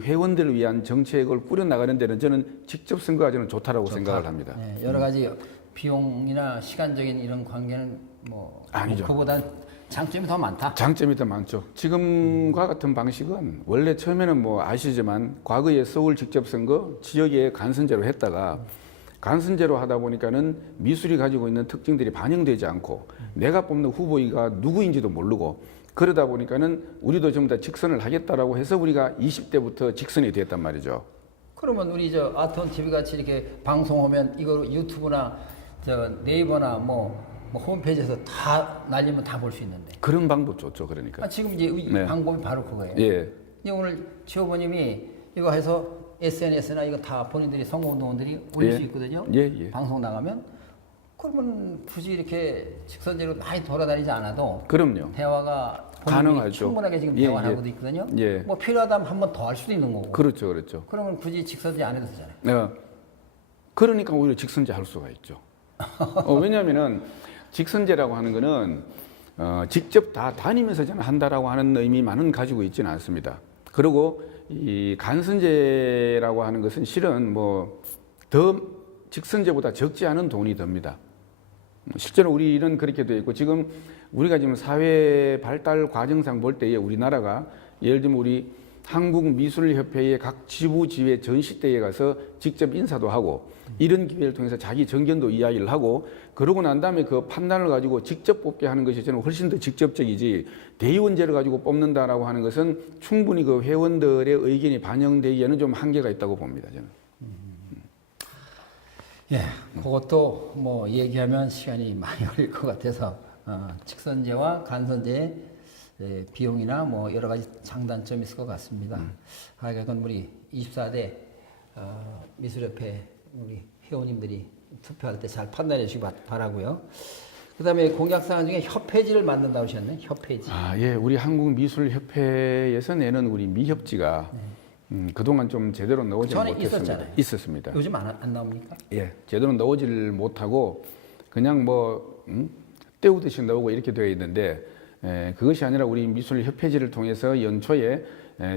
회원들을 위한 정책을 꾸려 나가는 데는 저는 직접 선거가 저는 좋다라고 생각을 합니다. 네, 여러 가지 비용이나 시간적인 이런 관계는 뭐 아니죠. 그보다 장점이 더 많다. 장점이 더 많죠. 지금과 같은 방식은 원래 처음에는 뭐 아시지만 과거에 서울 직접 선거 지역에 간선제로 했다가 간선제로 하다 보니까는 미술이 가지고 있는 특징들이 반영되지 않고 내가 뽑는 후보가 누구인지도 모르고 그러다 보니까는 우리도 전부 다 직선을 하겠다라고 해서 우리가 20대부터 직선이 됐단 말이죠. 그러면 우리 저 아트원 TV 같이 이렇게 방송하면 이거 유튜브나 저 네이버나 뭐 뭐 홈페이지에서 다 날리면 다 볼 수 있는데. 그런 방법 좋죠. 그러니까. 지금 이제 이 네. 방법이 바로 그거예요. 예. 이제 오늘 최 후보님이 이거 해서 SNS나 이거 다 본인들이 선거운동원들이 올릴 예. 수 있거든요. 예, 예. 방송 나가면 그러면 굳이 이렇게 직선제로 많이 돌아다니지 않아도 그럼요. 대화가 본인들이 가능하죠. 충분하게 지금 예, 대화를 예. 하고도 있거든요. 예. 뭐 필요하다면 한 번 더 할 수도 있는 거고. 그렇죠. 그렇죠. 그러면 굳이 직선제 안 해도 되잖아요. 그러니까 오히려 직선제 할 수가 있죠. 왜냐하면은 직선제라고 하는 거는 직접 다 다니면서 저는 한다라고 하는 의미만은 가지고 있지는 않습니다. 그리고 이 간선제라고 하는 것은 실은 뭐 더 직선제보다 적지 않은 돈이 듭니다. 실제로 우리는 그렇게 되어 있고 지금 우리가 지금 사회 발달 과정상 볼 때에 우리나라가 예를 들면 우리 한국미술협회의 각 지부 지회 전시대에 가서 직접 인사도 하고 이런 기회를 통해서 자기 정견도 이야기를 하고 그러고 난 다음에 그 판단을 가지고 직접 뽑게 하는 것이 저는 훨씬 더 직접적이지 대의원제를 가지고 뽑는다라고 하는 것은 충분히 그 회원들의 의견이 반영되기에는 좀 한계가 있다고 봅니다. 저는. 예, 그것도 뭐 얘기하면 시간이 많이 걸릴 것 같아서 직선제와 간선제의 비용이나 뭐 여러 가지 장단점이 있을 것 같습니다. 하여간 우리 24대 미술협회 우리 회원님들이 투표할 때 잘 판단해 주시기 바라고요. 그다음에 공약사항 중에 협회지를 만든다고 하셨네. 협회지. 예, 우리 한국미술협회에서 내는 우리 미협지가 그동안 좀 제대로 넣어지지 전에 못했습니다. 있었잖아요. 있었습니다. 요즘 안 나옵니까? 예, 제대로 넣어지를 못하고 그냥 뭐 때우듯이 넣고 이렇게 되어 있는데 그것이 아니라 우리 미술협회지를 통해서 연초에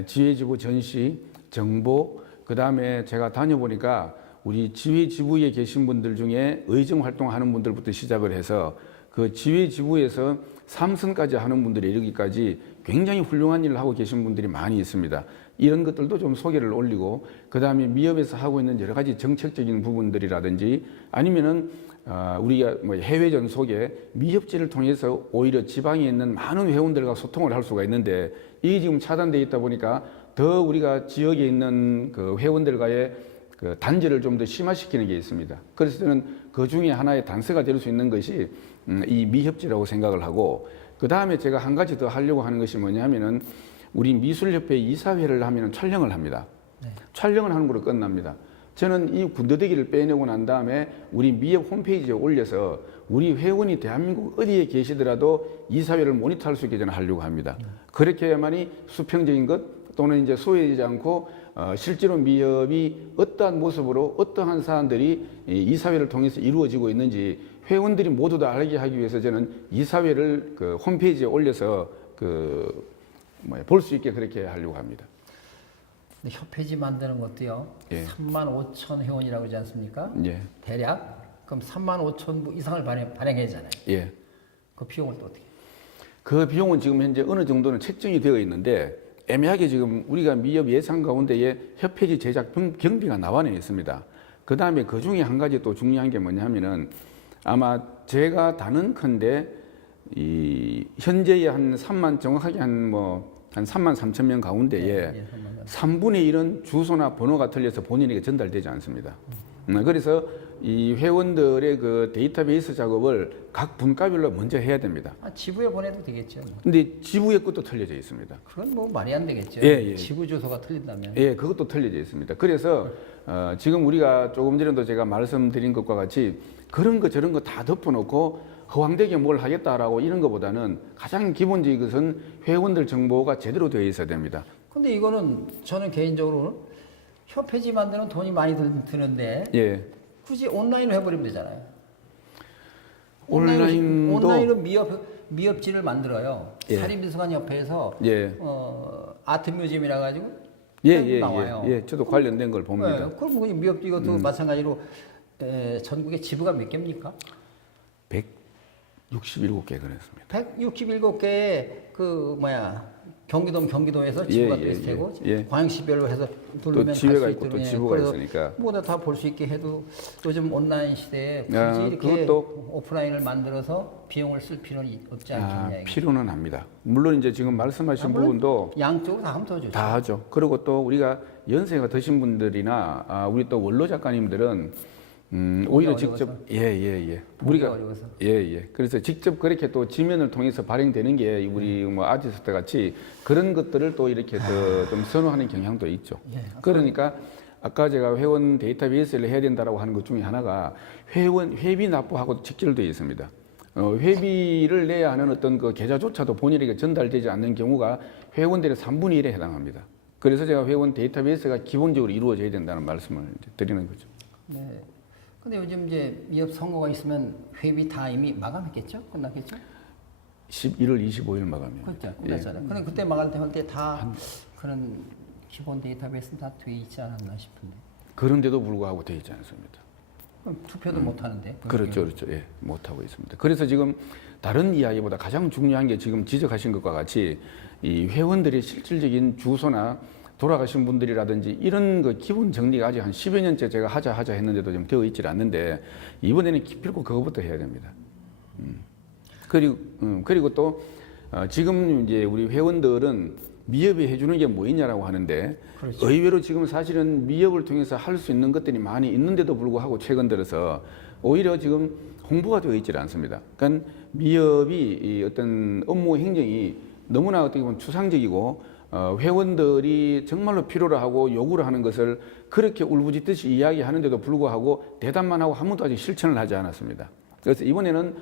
지회지부 전시, 정보, 그 다음에 제가 다녀보니까 우리 지회지부에 계신 분들 중에 의정 활동하는 분들부터 시작을 해서 그 지회지부에서 삼선까지 하는 분들이 이르기까지 굉장히 훌륭한 일을 하고 계신 분들이 많이 있습니다. 이런 것들도 좀 소개를 올리고 그 다음에 미협에서 하고 있는 여러 가지 정책적인 부분들이라든지 아니면은 우리가 뭐 해외 전속에 미협지를 통해서 오히려 지방에 있는 많은 회원들과 소통을 할 수가 있는데 이게 지금 차단되어 있다 보니까 더 우리가 지역에 있는 그 회원들과의 그 단절을 좀 더 심화시키는 게 있습니다. 그래서 저는 그 중에 하나의 단서가 될 수 있는 것이 이 미협지라고 생각을 하고 그 다음에 제가 한 가지 더 하려고 하는 것이 뭐냐면은 우리 미술협회 이사회를 하면은 촬영을 합니다. 네. 촬영을 하는 걸로 끝납니다. 저는 이 군더더기를 빼내고 난 다음에 우리 미협 홈페이지에 올려서 우리 회원이 대한민국 어디에 계시더라도 이사회를 모니터할 수 있게 저는 하려고 합니다. 그렇게 해야만이 수평적인 것 또는 이제 소외되지 않고 실제로 미협이 어떠한 모습으로 어떠한 사안들이 이사회를 통해서 이루어지고 있는지 회원들이 모두 다 알게 하기 위해서 저는 이사회를 그 홈페이지에 올려서 볼 수 있게 그렇게 하려고 합니다. 근데 협회지 만드는 것도요. 예. 35,000 회원이라고 하지 않습니까? 예. 대략 그럼 35,000부 이상을 발행해야 하잖아요. 예. 그 비용을 또 어떻게? 그 비용은 지금 현재 어느 정도는 책정이 되어 있는데 애매하게 지금 우리가 미협 예산 가운데에 협회지 제작 경비가 나와 있습니다. 그 다음에 그 중에 한 가지 또 중요한 게 뭐냐면은 아마 제가 다는컨대 이 현재의 한 3만 정확하게 한 3만 3천 명 가운데에 3분의 1은 주소나 번호가 틀려서 본인에게 전달되지 않습니다. 그래서 이 회원들의 그 데이터베이스 작업을 각 분과별로 먼저 해야 됩니다. 지부에 보내도 되겠죠. 근데 지부의 것도 틀려져 있습니다. 그건 뭐 말이 안 되겠죠. 예. 지부 주소가 틀린다면. 예, 그것도 틀려져 있습니다. 그래서 지금 우리가 조금 전에도 제가 말씀드린 것과 같이 그런 거 저런 거 다 덮어놓고 허황되게 뭘 하겠다라고 이런 것보다는 가장 기본적인 것은 회원들 정보가 제대로 되어 있어야 됩니다. 근데 이거는 저는 개인적으로 협회지 만드는 돈이 많이 드는데 예. 굳이 온라인으로 해버리면 되잖아요. 온라인으로 미협지를 만들어요. 예. 사립미술관협회에서 예. 아트 뮤지엄이라 가지고 나와요. 예, 저도 관련된 걸 봅니다. 네, 그럼 미협지 이것도 마찬가지로 전국에 지부가 몇 개입니까? 167개 그랬습니다. 167개의 경기도에서 지부가 또 있을 테고 광역시별로 해서 누르면 갈 수 지회가 있고 있도록 또 지부가 있으니까 모두 다 볼 수 있게 해도 요즘 온라인 시대에 굳이 이렇게 오프라인을 만들어서 비용을 쓸 필요는 없지 않겠냐. 필요는 합니다. 물론 이제 지금 말씀하신 부분도 양쪽으로 다 하면 더 좋죠. 다 하죠. 그리고 또 우리가 연세가 드신 분들이나 우리 또 원로 작가님들은 오히려 어려워서? 직접 예예예 우리가 어려워서. 예예 그래서 직접 그렇게 또 지면을 통해서 발행되는 게 우리 뭐 아티스트 같이 그런 것들을 또 이렇게 더 좀 선호하는 경향도 있죠. 예. 그러니까 아까 제가 회원 데이터베이스를 해야 된다라고 하는 것 중에 하나가 회비 납부하고 직결되어 있습니다. 회비를 내야 하는 어떤 그 계좌조차도 본인에게 전달되지 않는 경우가 회원들의 3분의 1에 해당합니다. 그래서 제가 회원 데이터베이스가 기본적으로 이루어져야 된다는 말씀을 이제 드리는 거죠. 네. 근데 요즘 이제 미협 선거가 있으면 회비 다 이미 마감했겠죠? 끝났겠죠? 11월 25일 마감이에요. 그렇죠. 끝났잖아요. 근데 그때 마감할 때 다 그런 기본 데이터베이스는 다 돼 있지 않았나 싶은데. 그런데도 불구하고 되어 있지 않습니다. 그럼 투표도 못 하는데. 그렇죠, 그렇죠. 예, 못 하고 있습니다. 그래서 지금 다른 이야기보다 가장 중요한 게 지금 지적하신 것과 같이 이 회원들의 실질적인 주소나 돌아가신 분들이라든지 이런 그 기본 정리가 아직 한 10여 년째 제가 하자 했는데도 좀 되어 있질 않는데 이번에는 기필코 그거부터 해야 됩니다. 그리고 또 지금 이제 우리 회원들은 미협이 해주는 게 뭐 있냐라고 하는데 그렇죠. 의외로 지금 사실은 미협을 통해서 할 수 있는 것들이 많이 있는데도 불구하고 최근 들어서 오히려 지금 홍보가 되어 있질 않습니다. 그러니까 미협이 이 어떤 업무 행정이 너무나 어떻게 보면 추상적이고 회원들이 정말로 필요로 하고 요구를 하는 것을 그렇게 울부짖듯이 이야기하는데도 불구하고 대답만 하고 한 번도 아직 실천을 하지 않았습니다. 그래서 이번에는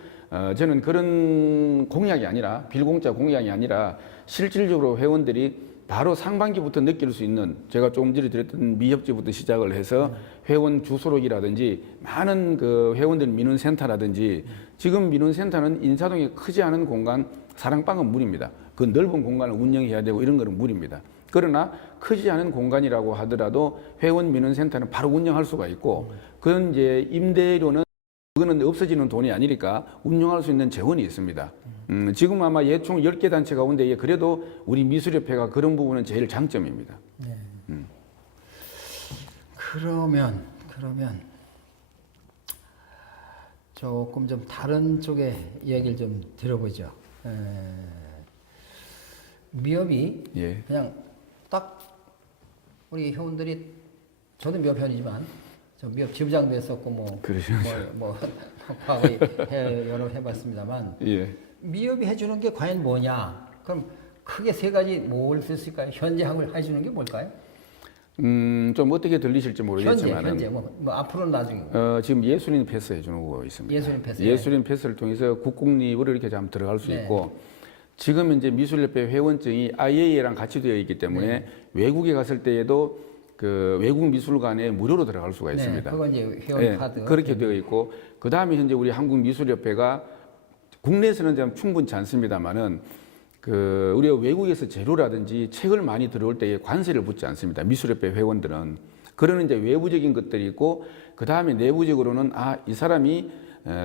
저는 그런 공약이 아니라 빌공짜 공약이 아니라 실질적으로 회원들이 바로 상반기부터 느낄 수 있는 제가 조금 전에 드렸던 미협지부터 시작을 해서 회원 주소록이라든지 많은 그 회원들 민원센터라든지 지금 민원센터는 인사동에 크지 않은 공간 사랑방은 무리입니다. 그 넓은 공간을 운영해야 되고 이런 거는 무리입니다. 그러나 크지 않은 공간이라고 하더라도 회원 민원센터는 바로 운영할 수가 있고 그런 이제 임대료는 그거는 없어지는 돈이 아니니까 운영할 수 있는 재원이 있습니다. 지금 아마 예총 10개 단체 가운데 그래도 우리 미술협회가 그런 부분은 제일 장점입니다. 네. 그러면 조금 좀 다른 쪽의 이야기를 좀 들어보죠. 미협이 예. 그냥 딱 우리 회원들이 저도 미협 회원이지만 저 미협 지부장도 했었고 뭐 과거에 여러 해봤습니다만 예. 미협이 해주는 게 과연 뭐냐? 그럼 크게 세 가지 뭘 쓸 수 있을까요? 현재 하고 해주는 게 뭘까요? 좀 어떻게 들리실지 모르겠지만 현재 뭐 앞으로는 나중에 지금 예술인 패스 해주는 거 있습니다. 예술인 패스. 예술인 패스를 통해서 국공립으로 이렇게 좀 들어갈 수 네. 있고 지금 이제 미술협회 회원증이 IAEA랑 같이 되어 있기 때문에 네. 외국에 갔을 때에도 그 외국 미술관에 무료로 들어갈 수가 있습니다. 네, 그건 이제 회원 카드. 그렇게 되어 있고 그 다음에 현재 우리 한국미술협회가 국내에서는 좀 충분치 않습니다만은 그 우리가 외국에서 재료라든지 책을 많이 들어올 때에 관세를 붙지 않습니다. 미술협회 회원들은 그러는 이제 외부적인 것들이 있고 그 다음에 내부적으로는 이 사람이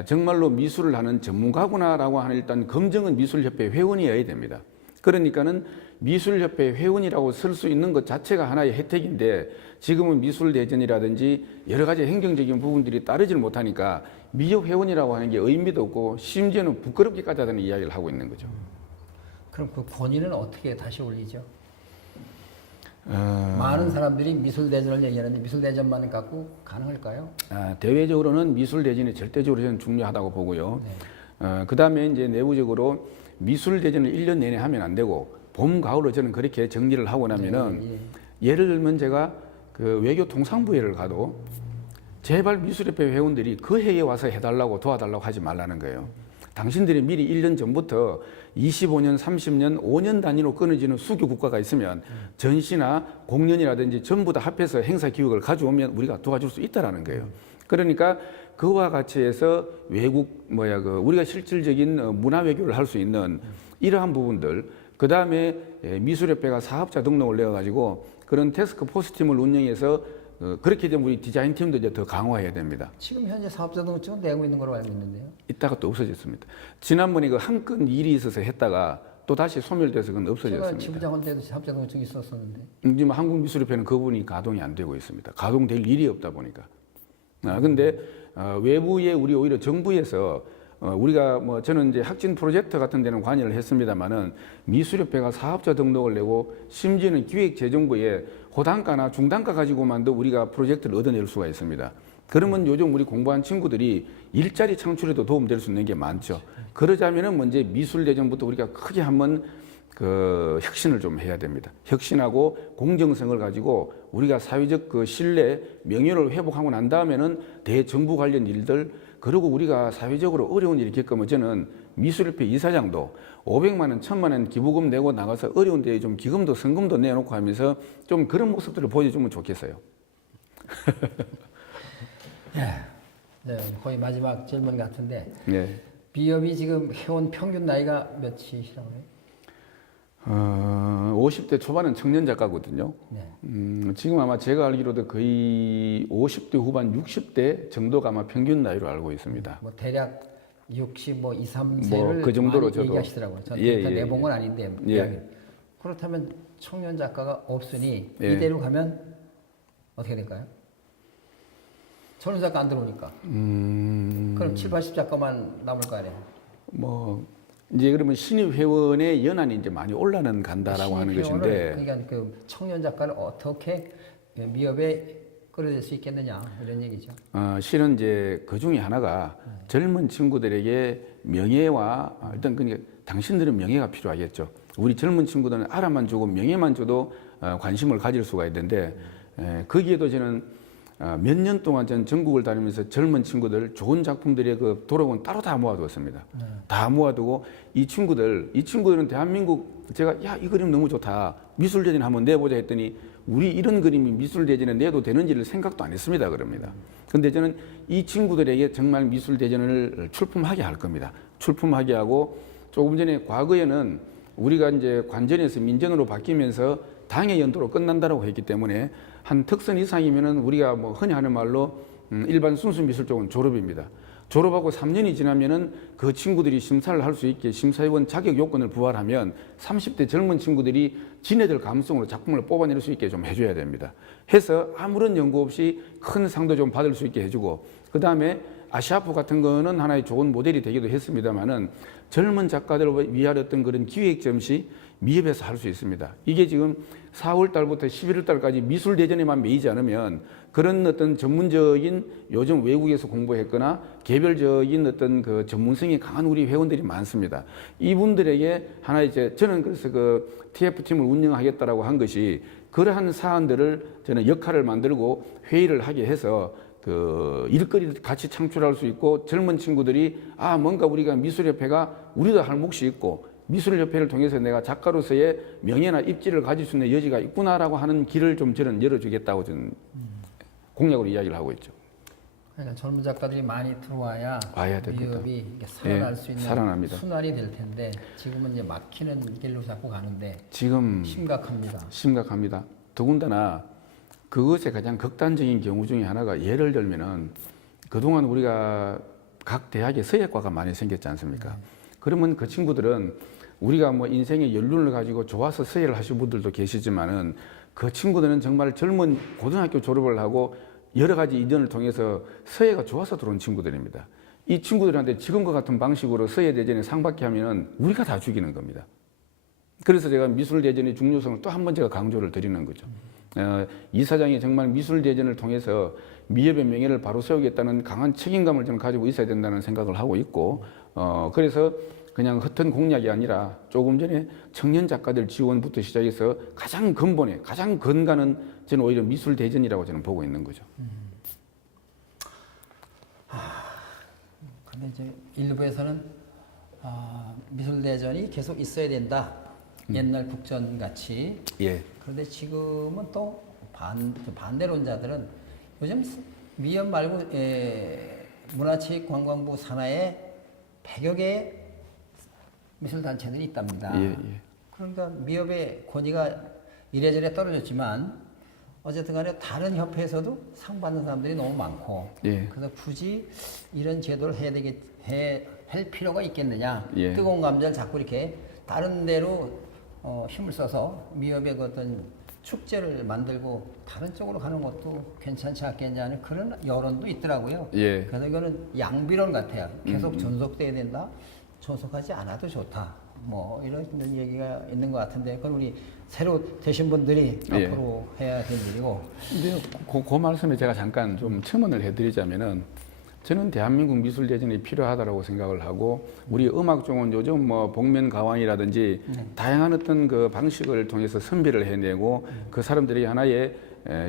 정말로 미술을 하는 전문가구나라고 하는 일단 검증은 미술협회 회원이어야 됩니다. 그러니까는 미술협회 회원이라고 쓸 수 있는 것 자체가 하나의 혜택인데 지금은 미술대전이라든지 여러 가지 행정적인 부분들이 따르질 못하니까 미협 회원이라고 하는 게 의미도 없고 심지어는 부끄럽게까지 하는 이야기를 하고 있는 거죠. 그럼 그 본인은 어떻게 다시 올리죠? 많은 사람들이 미술대전을 얘기하는데 미술대전만 갖고 가능할까요? 대외적으로는 미술대전이 절대적으로 저는 중요하다고 보고요. 네. 그 다음에 이제 내부적으로 미술대전을 1년 내내 하면 안 되고 봄, 가을로 저는 그렇게 정리를 하고 나면은 예를 들면 제가 그 외교통상부회를 가도 제발 미술협회 회원들이 그 해에 와서 해달라고 도와달라고 하지 말라는 거예요. 당신들이 미리 1년 전부터 25년, 30년, 5년 단위로 끊어지는 수교 국가가 있으면 전시나 공연이라든지 전부 다 합해서 행사 기획을 가져오면 우리가 도와줄 수 있다라는 거예요. 그러니까 그와 같이 해서 외국 우리가 실질적인 문화 외교를 할 수 있는 이러한 부분들, 그 다음에 미술협회가 사업자 등록을 내어가지고 그런 태스크 포스 팀을 운영해서 그렇게 되면 우리 디자인 팀도 이제 더 강화해야 됩니다. 지금 현재 사업자 등록증은 내고 있는 걸로 알고 있는데요. 이따가 또 없어졌습니다. 지난번에 그 한 건 일이 있어서 했다가 또 다시 소멸돼서 그건 없어졌습니다. 제가 지부장 할 때도 사업자 등록증이 있었었는데. 지금 한국미술협회는 그 부분이 가동이 안 되고 있습니다. 가동될 일이 없다 보니까. 근데 외부에 우리 오히려 정부에서 우리가 저는 이제 학진 프로젝트 같은 데는 관여를 했습니다만은 미술협회가 사업자 등록을 내고 심지어는 기획재정부에 고단가나 중단가 가지고만도 우리가 프로젝트를 얻어낼 수가 있습니다. 그러면 요즘 우리 공부한 친구들이 일자리 창출에도 도움될 수 있는 게 많죠. 그러자면은 먼저 미술대전부터 우리가 크게 한번 그 혁신을 좀 해야 됩니다. 혁신하고 공정성을 가지고 우리가 사회적 그 신뢰, 명예를 회복하고 난 다음에는 대정부 관련 일들, 그리고 우리가 사회적으로 어려운 일이 겪으면 저는 미술협회 이사장도 500만 원, 1000만 원 기부금 내고 나가서 어려운 데에 좀 기금도 성금도 내놓고 하면서 좀 그런 모습들을 보여주면 좋겠어요. 네, 거의 마지막 질문 같은데 네. 미협이 지금 회원 평균 나이가 몇이시라고 해요? 50대 초반은 청년 작가거든요. 네. 지금 아마 제가 알기로도 거의 50대 후반, 60대 정도가 아마 평균 나이로 알고 있습니다. 뭐 대략 60, 뭐 2, 3세를 뭐 그 정도로 많이 저도 얘기하시더라고요. 저는 예, 일단 예, 내본 건 아닌데 예. 이야기. 그렇다면 청년 작가가 없으니 예. 이대로 가면 어떻게 될까요? 청년 작가 안 들어오니까. 그럼 7, 80작가만 남을 거 아니에요? 뭐 이제 그러면 신입 회원의 연한이 이제 많이 올라는 간다라고 하는 것인데, 그러니까 그 청년 작가를 어떻게 미협에 끌어낼 수 있겠느냐 이런 얘기죠. 실은 이제 그 중에 하나가 젊은 친구들에게 명예와 일단 그러니까 당신들은 명예가 필요하겠죠. 우리 젊은 친구들은 알아만 주고 명예만 줘도 관심을 가질 수가 있는데 거기에도 저는 몇 년 동안 전 전국을 다니면서 젊은 친구들 좋은 작품들의 그 도록은 따로 다 모아두었습니다. 다 모아두고 이 친구들은 대한민국 제가 야, 이 그림 너무 좋다. 미술대전 한번 내보자 했더니 우리 이런 그림이 미술대전에 내도 되는지를 생각도 안 했습니다. 그럽니다. 근데 저는 이 친구들에게 정말 미술대전을 출품하게 할 겁니다. 출품하게 하고 조금 전에 과거에는 우리가 이제 관전에서 민전으로 바뀌면서 당의 연도로 끝난다라고 했기 때문에 한 특선 이상이면은 우리가 뭐 흔히 하는 말로 일반 순수 미술 쪽은 졸업입니다. 졸업하고 3년이 지나면은 그 친구들이 심사를 할 수 있게 심사위원 자격 요건을 부활하면 30대 젊은 친구들이 지네들 감성으로 작품을 뽑아낼 수 있게 좀 해줘야 됩니다. 해서 아무런 연구 없이 큰 상도 좀 받을 수 있게 해주고, 그 다음에 아시아프 같은 거는 하나의 좋은 모델이 되기도 했습니다만은 젊은 작가들을 위한 어떤 그런 기획 점시 미협에서 할 수 있습니다. 이게 지금 4월 달부터 11월 달까지 미술 대전에만 매이지 않으면 그런 어떤 전문적인 요즘 외국에서 공부했거나 개별적인 어떤 그 전문성이 강한 우리 회원들이 많습니다. 이분들에게 하나 이제 저는 그래서 그 TF팀을 운영하겠다라고 한 것이 그러한 사안들을 저는 역할을 만들고 회의를 하게 해서 그 일거리를 같이 창출할 수 있고 젊은 친구들이 뭔가 우리가 미술협회가 우리도 할 몫이 있고 미술협회를 통해서 내가 작가로서의 명예나 입지를 가질 수 있는 여지가 있구나라고 하는 길을 좀 저는 열어주겠다고 저는 공약으로 이야기를 하고 있죠. 그러니까 젊은 작가들이 많이 들어와야 미협이 살아날 수 있는 살아납니다. 순환이 될 텐데 지금은 이제 막히는 길로 자꾸 가는데 지금 심각합니다. 더군다나 그것의 가장 극단적인 경우 중에 하나가 예를 들면은 그동안 우리가 각 대학에 서예과가 많이 생겼지 않습니까? 그러면 그 친구들은 우리가 뭐 인생의 연륜을 가지고 좋아서 서예를 하신 분들도 계시지만은 그 친구들은 정말 젊은 고등학교 졸업을 하고 여러 가지 이전을 통해서 서예가 좋아서 들어온 친구들입니다. 이 친구들한테 지금과 같은 방식으로 서예대전에 상 받게 하면은 우리가 다 죽이는 겁니다. 그래서 제가 미술대전의 중요성을 또 한 번 제가 강조를 드리는 거죠. 이사장이 정말 미술대전을 통해서 미협의 명예를 바로 세우겠다는 강한 책임감을 좀 가지고 있어야 된다는 생각을 하고 있고, 그래서 그냥 헛된 공약이 아니라 조금 전에 청년 작가들 지원부터 시작해서 가장 근본에 가장 근간은 저는 오히려 미술대전이라고 저는 보고 있는 거죠. 근데 이제 일부에서는 미술대전이 계속 있어야 된다. 옛날 국전 같이. 예. 그런데 지금은 또 반대론자들은 요즘 미협 말고 문화체육관광부 산하에 100여 개의 미술단체들이 있답니다. 예. 그러니까 미협의 권위가 이래저래 떨어졌지만 어쨌든 간에 다른 협회에서도 상 받는 사람들이 너무 많고 예. 그래서 굳이 이런 제도를 할 필요가 있겠느냐. 예. 뜨거운 감자를 자꾸 이렇게 다른 데로 힘을 써서 미협의 그 어떤 축제를 만들고 다른 쪽으로 가는 것도 괜찮지 않겠냐는 그런 여론도 있더라고요. 예. 그래서 이거는 양비론 같아요. 계속 존속돼야 된다. 존속하지 않아도 좋다. 뭐 이런 얘기가 있는 것 같은데 그건 우리 새로 되신 분들이 예. 앞으로 해야 될 일이고. 근데 그 말씀에 제가 잠깐 좀 첨언을 해드리자면은 저는 대한민국 미술 대전이 필요하다고 생각을 하고 우리 음악 쪽은 요즘 뭐 복면 가왕이라든지 다양한 어떤 그 방식을 통해서 선별을 해내고 그 사람들이 하나의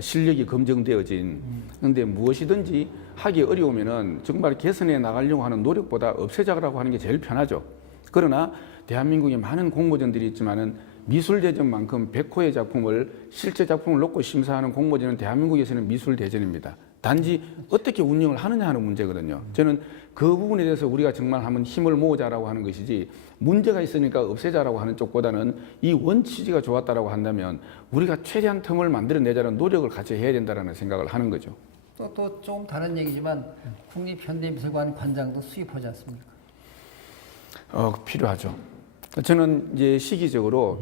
실력이 검증되어진 그런데 무엇이든지 하기 어려우면은 정말 개선해 나가려고 하는 노력보다 없애자라고 하는 게 제일 편하죠. 그러나 대한민국에 많은 공모전들이 있지만은 미술대전만큼 100호의 작품을 실제 작품을 놓고 심사하는 공모전은 대한민국에서는 미술대전입니다. 단지 어떻게 운영을 하느냐 하는 문제거든요. 저는 그 부분에 대해서 우리가 정말 한번 힘을 모으자라고 하는 것이지 문제가 있으니까 없애자라고 하는 쪽보다는 이 원취지가 좋았다라고 한다면 우리가 최대한 틈을 만들어내자는 노력을 같이 해야 된다는 생각을 하는 거죠. 또 좀 다른 얘기지만 국립현대미술관 관장도 수입하지 않습니까? 필요하죠. 저는 이제 시기적으로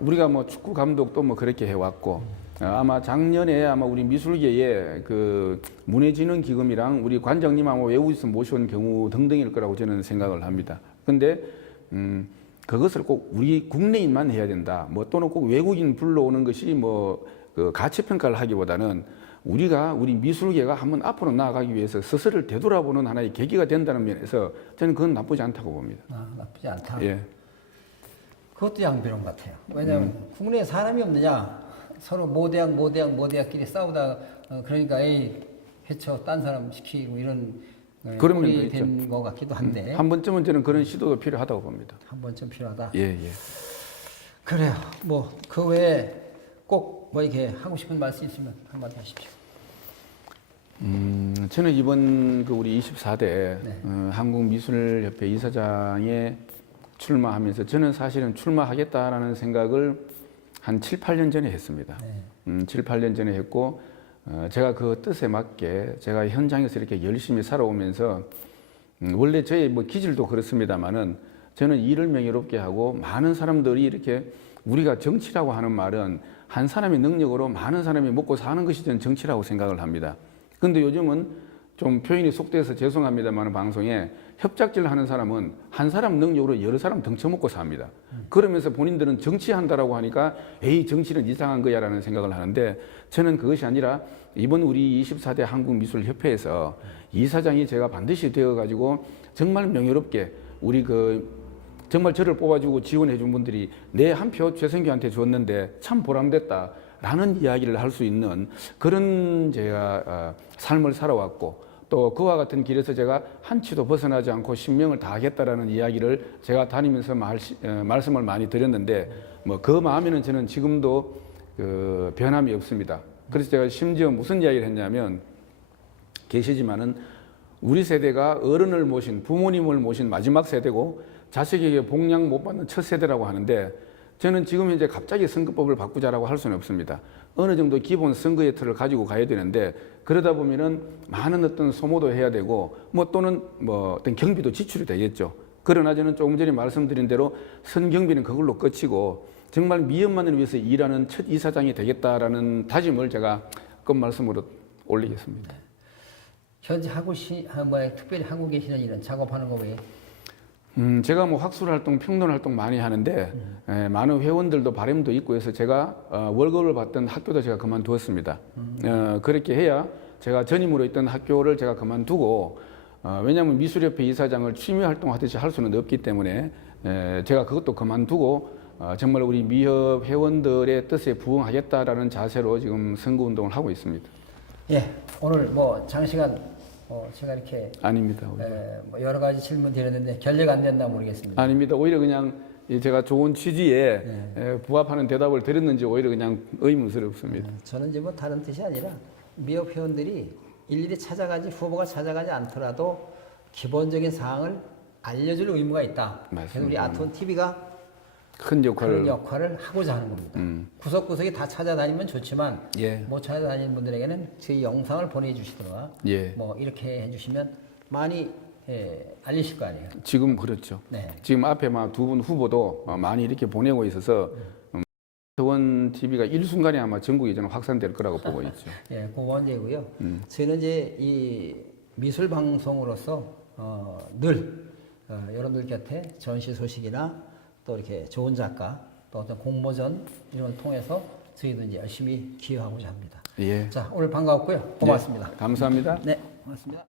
우리가 뭐 축구 감독도 뭐 그렇게 해왔고 아마 작년에 아마 우리 미술계에 그 문화진흥기금이랑 우리 관장님 아마 외국에서 모셔온 경우 등등일 거라고 저는 생각을 합니다. 근데 그것을 꼭 우리 국내인만 해야 된다. 뭐 또는 꼭 외국인 불러오는 것이 뭐 그 가치 평가를 하기보다는 우리 미술계가 한번 앞으로 나아가기 위해서 스스로를 되돌아보는 하나의 계기가 된다는 면에서 저는 그건 나쁘지 않다고 봅니다. 나쁘지 않다. 예. 그것도 양비론 같아요. 왜냐하면 국내에 사람이 없느냐? 서로 모대학끼리 싸우다가 그러니까 해쳐 딴 사람 시키고 이런 그런 면도 꼴이 된 있죠. 것 같기도 한데 한 번쯤은 저는 그런 시도도 필요하다고 봅니다. 한 번쯤 필요하다. 예. 그래요. 뭐 그 외에 꼭 뭐 이렇게 하고 싶은 말씀 있으면 한마디 하십시오. 저는 이번 그 우리 24대 한국미술협회 이사장에 출마하면서 저는 사실은 출마하겠다라는 생각을 한 7, 8년 전에 했습니다. 7, 8년 전에 했고 제가 그 뜻에 맞게 제가 현장에서 이렇게 열심히 살아오면서 원래 저의 뭐 기질도 그렇습니다만은 저는 일을 명예롭게 하고 많은 사람들이 이렇게 우리가 정치라고 하는 말은 한 사람의 능력으로 많은 사람이 먹고 사는 것이 저는 정치라고 생각을 합니다. 근데 요즘은 좀 표현이 속돼서 죄송합니다만 방송에 협작질 하는 사람은 한 사람 능력으로 여러 사람 등쳐먹고 삽니다. 그러면서 본인들은 정치한다라고 하니까 에이 정치는 이상한 거야라는 생각을 하는데 저는 그것이 아니라 이번 우리 24대 한국미술협회에서 이사장이 제가 반드시 되어가지고 정말 명예롭게 우리 정말 저를 뽑아주고 지원해준 분들이 내 한 표 최성규한테 줬는데 참 보람됐다라는 이야기를 할 수 있는 그런 제가 삶을 살아왔고 또 그와 같은 길에서 제가 한치도 벗어나지 않고 신명을 다하겠다라는 이야기를 제가 다니면서 말씀을 많이 드렸는데 뭐 그 마음에는 저는 지금도 변함이 없습니다. 그래서 제가 심지어 무슨 이야기를 했냐면 계시지만은 우리 세대가 어른을 모신 부모님을 모신 마지막 세대고 자식에게 복양 못 받는 첫 세대라고 하는데 저는 지금 현재 갑자기 선거법을 바꾸자라고 할 수는 없습니다. 어느 정도 기본 선거의 틀을 가지고 가야 되는데 그러다 보면은 많은 어떤 소모도 해야 되고 뭐 또는 뭐 어떤 경비도 지출이 되겠죠. 그러나 저는 조금 전에 말씀드린 대로 선경비는 그걸로 끝이고 정말 미연만을 위해서 일하는 첫 이사장이 되겠다라는 다짐을 제가 그 말씀으로 올리겠습니다. 현재 특별히 하고 계시는 일은 작업하는 거 외에? 제가 뭐 학술 활동, 평론 활동 많이 하는데 많은 회원들도 바람도 있고 해서 제가 월급을 받던 학교도 제가 그만두었습니다. 그렇게 해야 제가 전임으로 있던 학교를 제가 그만두고 왜냐하면 미술협회 이사장을 취미 활동하듯이 할 수는 없기 때문에 제가 그것도 그만두고 정말 우리 미협 회원들의 뜻에 부응하겠다라는 자세로 지금 선거운동을 하고 있습니다. 예, 오늘 뭐 장시간 제가 이렇게 아닙니다. 뭐 여러 가지 질문 드렸는데 결례가 안 됐나 모르겠습니다. 아닙니다. 오히려 그냥 제가 좋은 취지에 부합하는 대답을 드렸는지 오히려 그냥 의문스럽습니다. 저는 이제 뭐 다른 뜻이 아니라 미협 회원들이 일일이 후보가 찾아가지 않더라도 기본적인 사항을 알려줄 의무가 있다. 맞습니다. 그래서 우리 아트원 TV가 큰 그런 역할을 하고자 하는 겁니다. 구석구석에 다 찾아다니면 좋지만 못 찾아다니는 분들에게는 저희 영상을 보내주시더라. 뭐 이렇게 해주시면 많이 알리실 거 아니에요. 지금 그렇죠. 지금 앞에 막 두 분 후보도 많이 이렇게 보내고 있어서 아트원 TV가 일순간에 아마 전국에 저는 확산될 거라고 보고 있죠. 그 원제고요. 저희는 이제 이 미술 방송으로서 늘 여러분들 곁에 전시 소식이나 또 이렇게 좋은 작가 또 어떤 공모전 이런 걸 통해서 저희도 이제 열심히 기여하고자 합니다. 예. 자, 오늘 반가웠고요. 고맙습니다. 감사합니다. 네, 고맙습니다.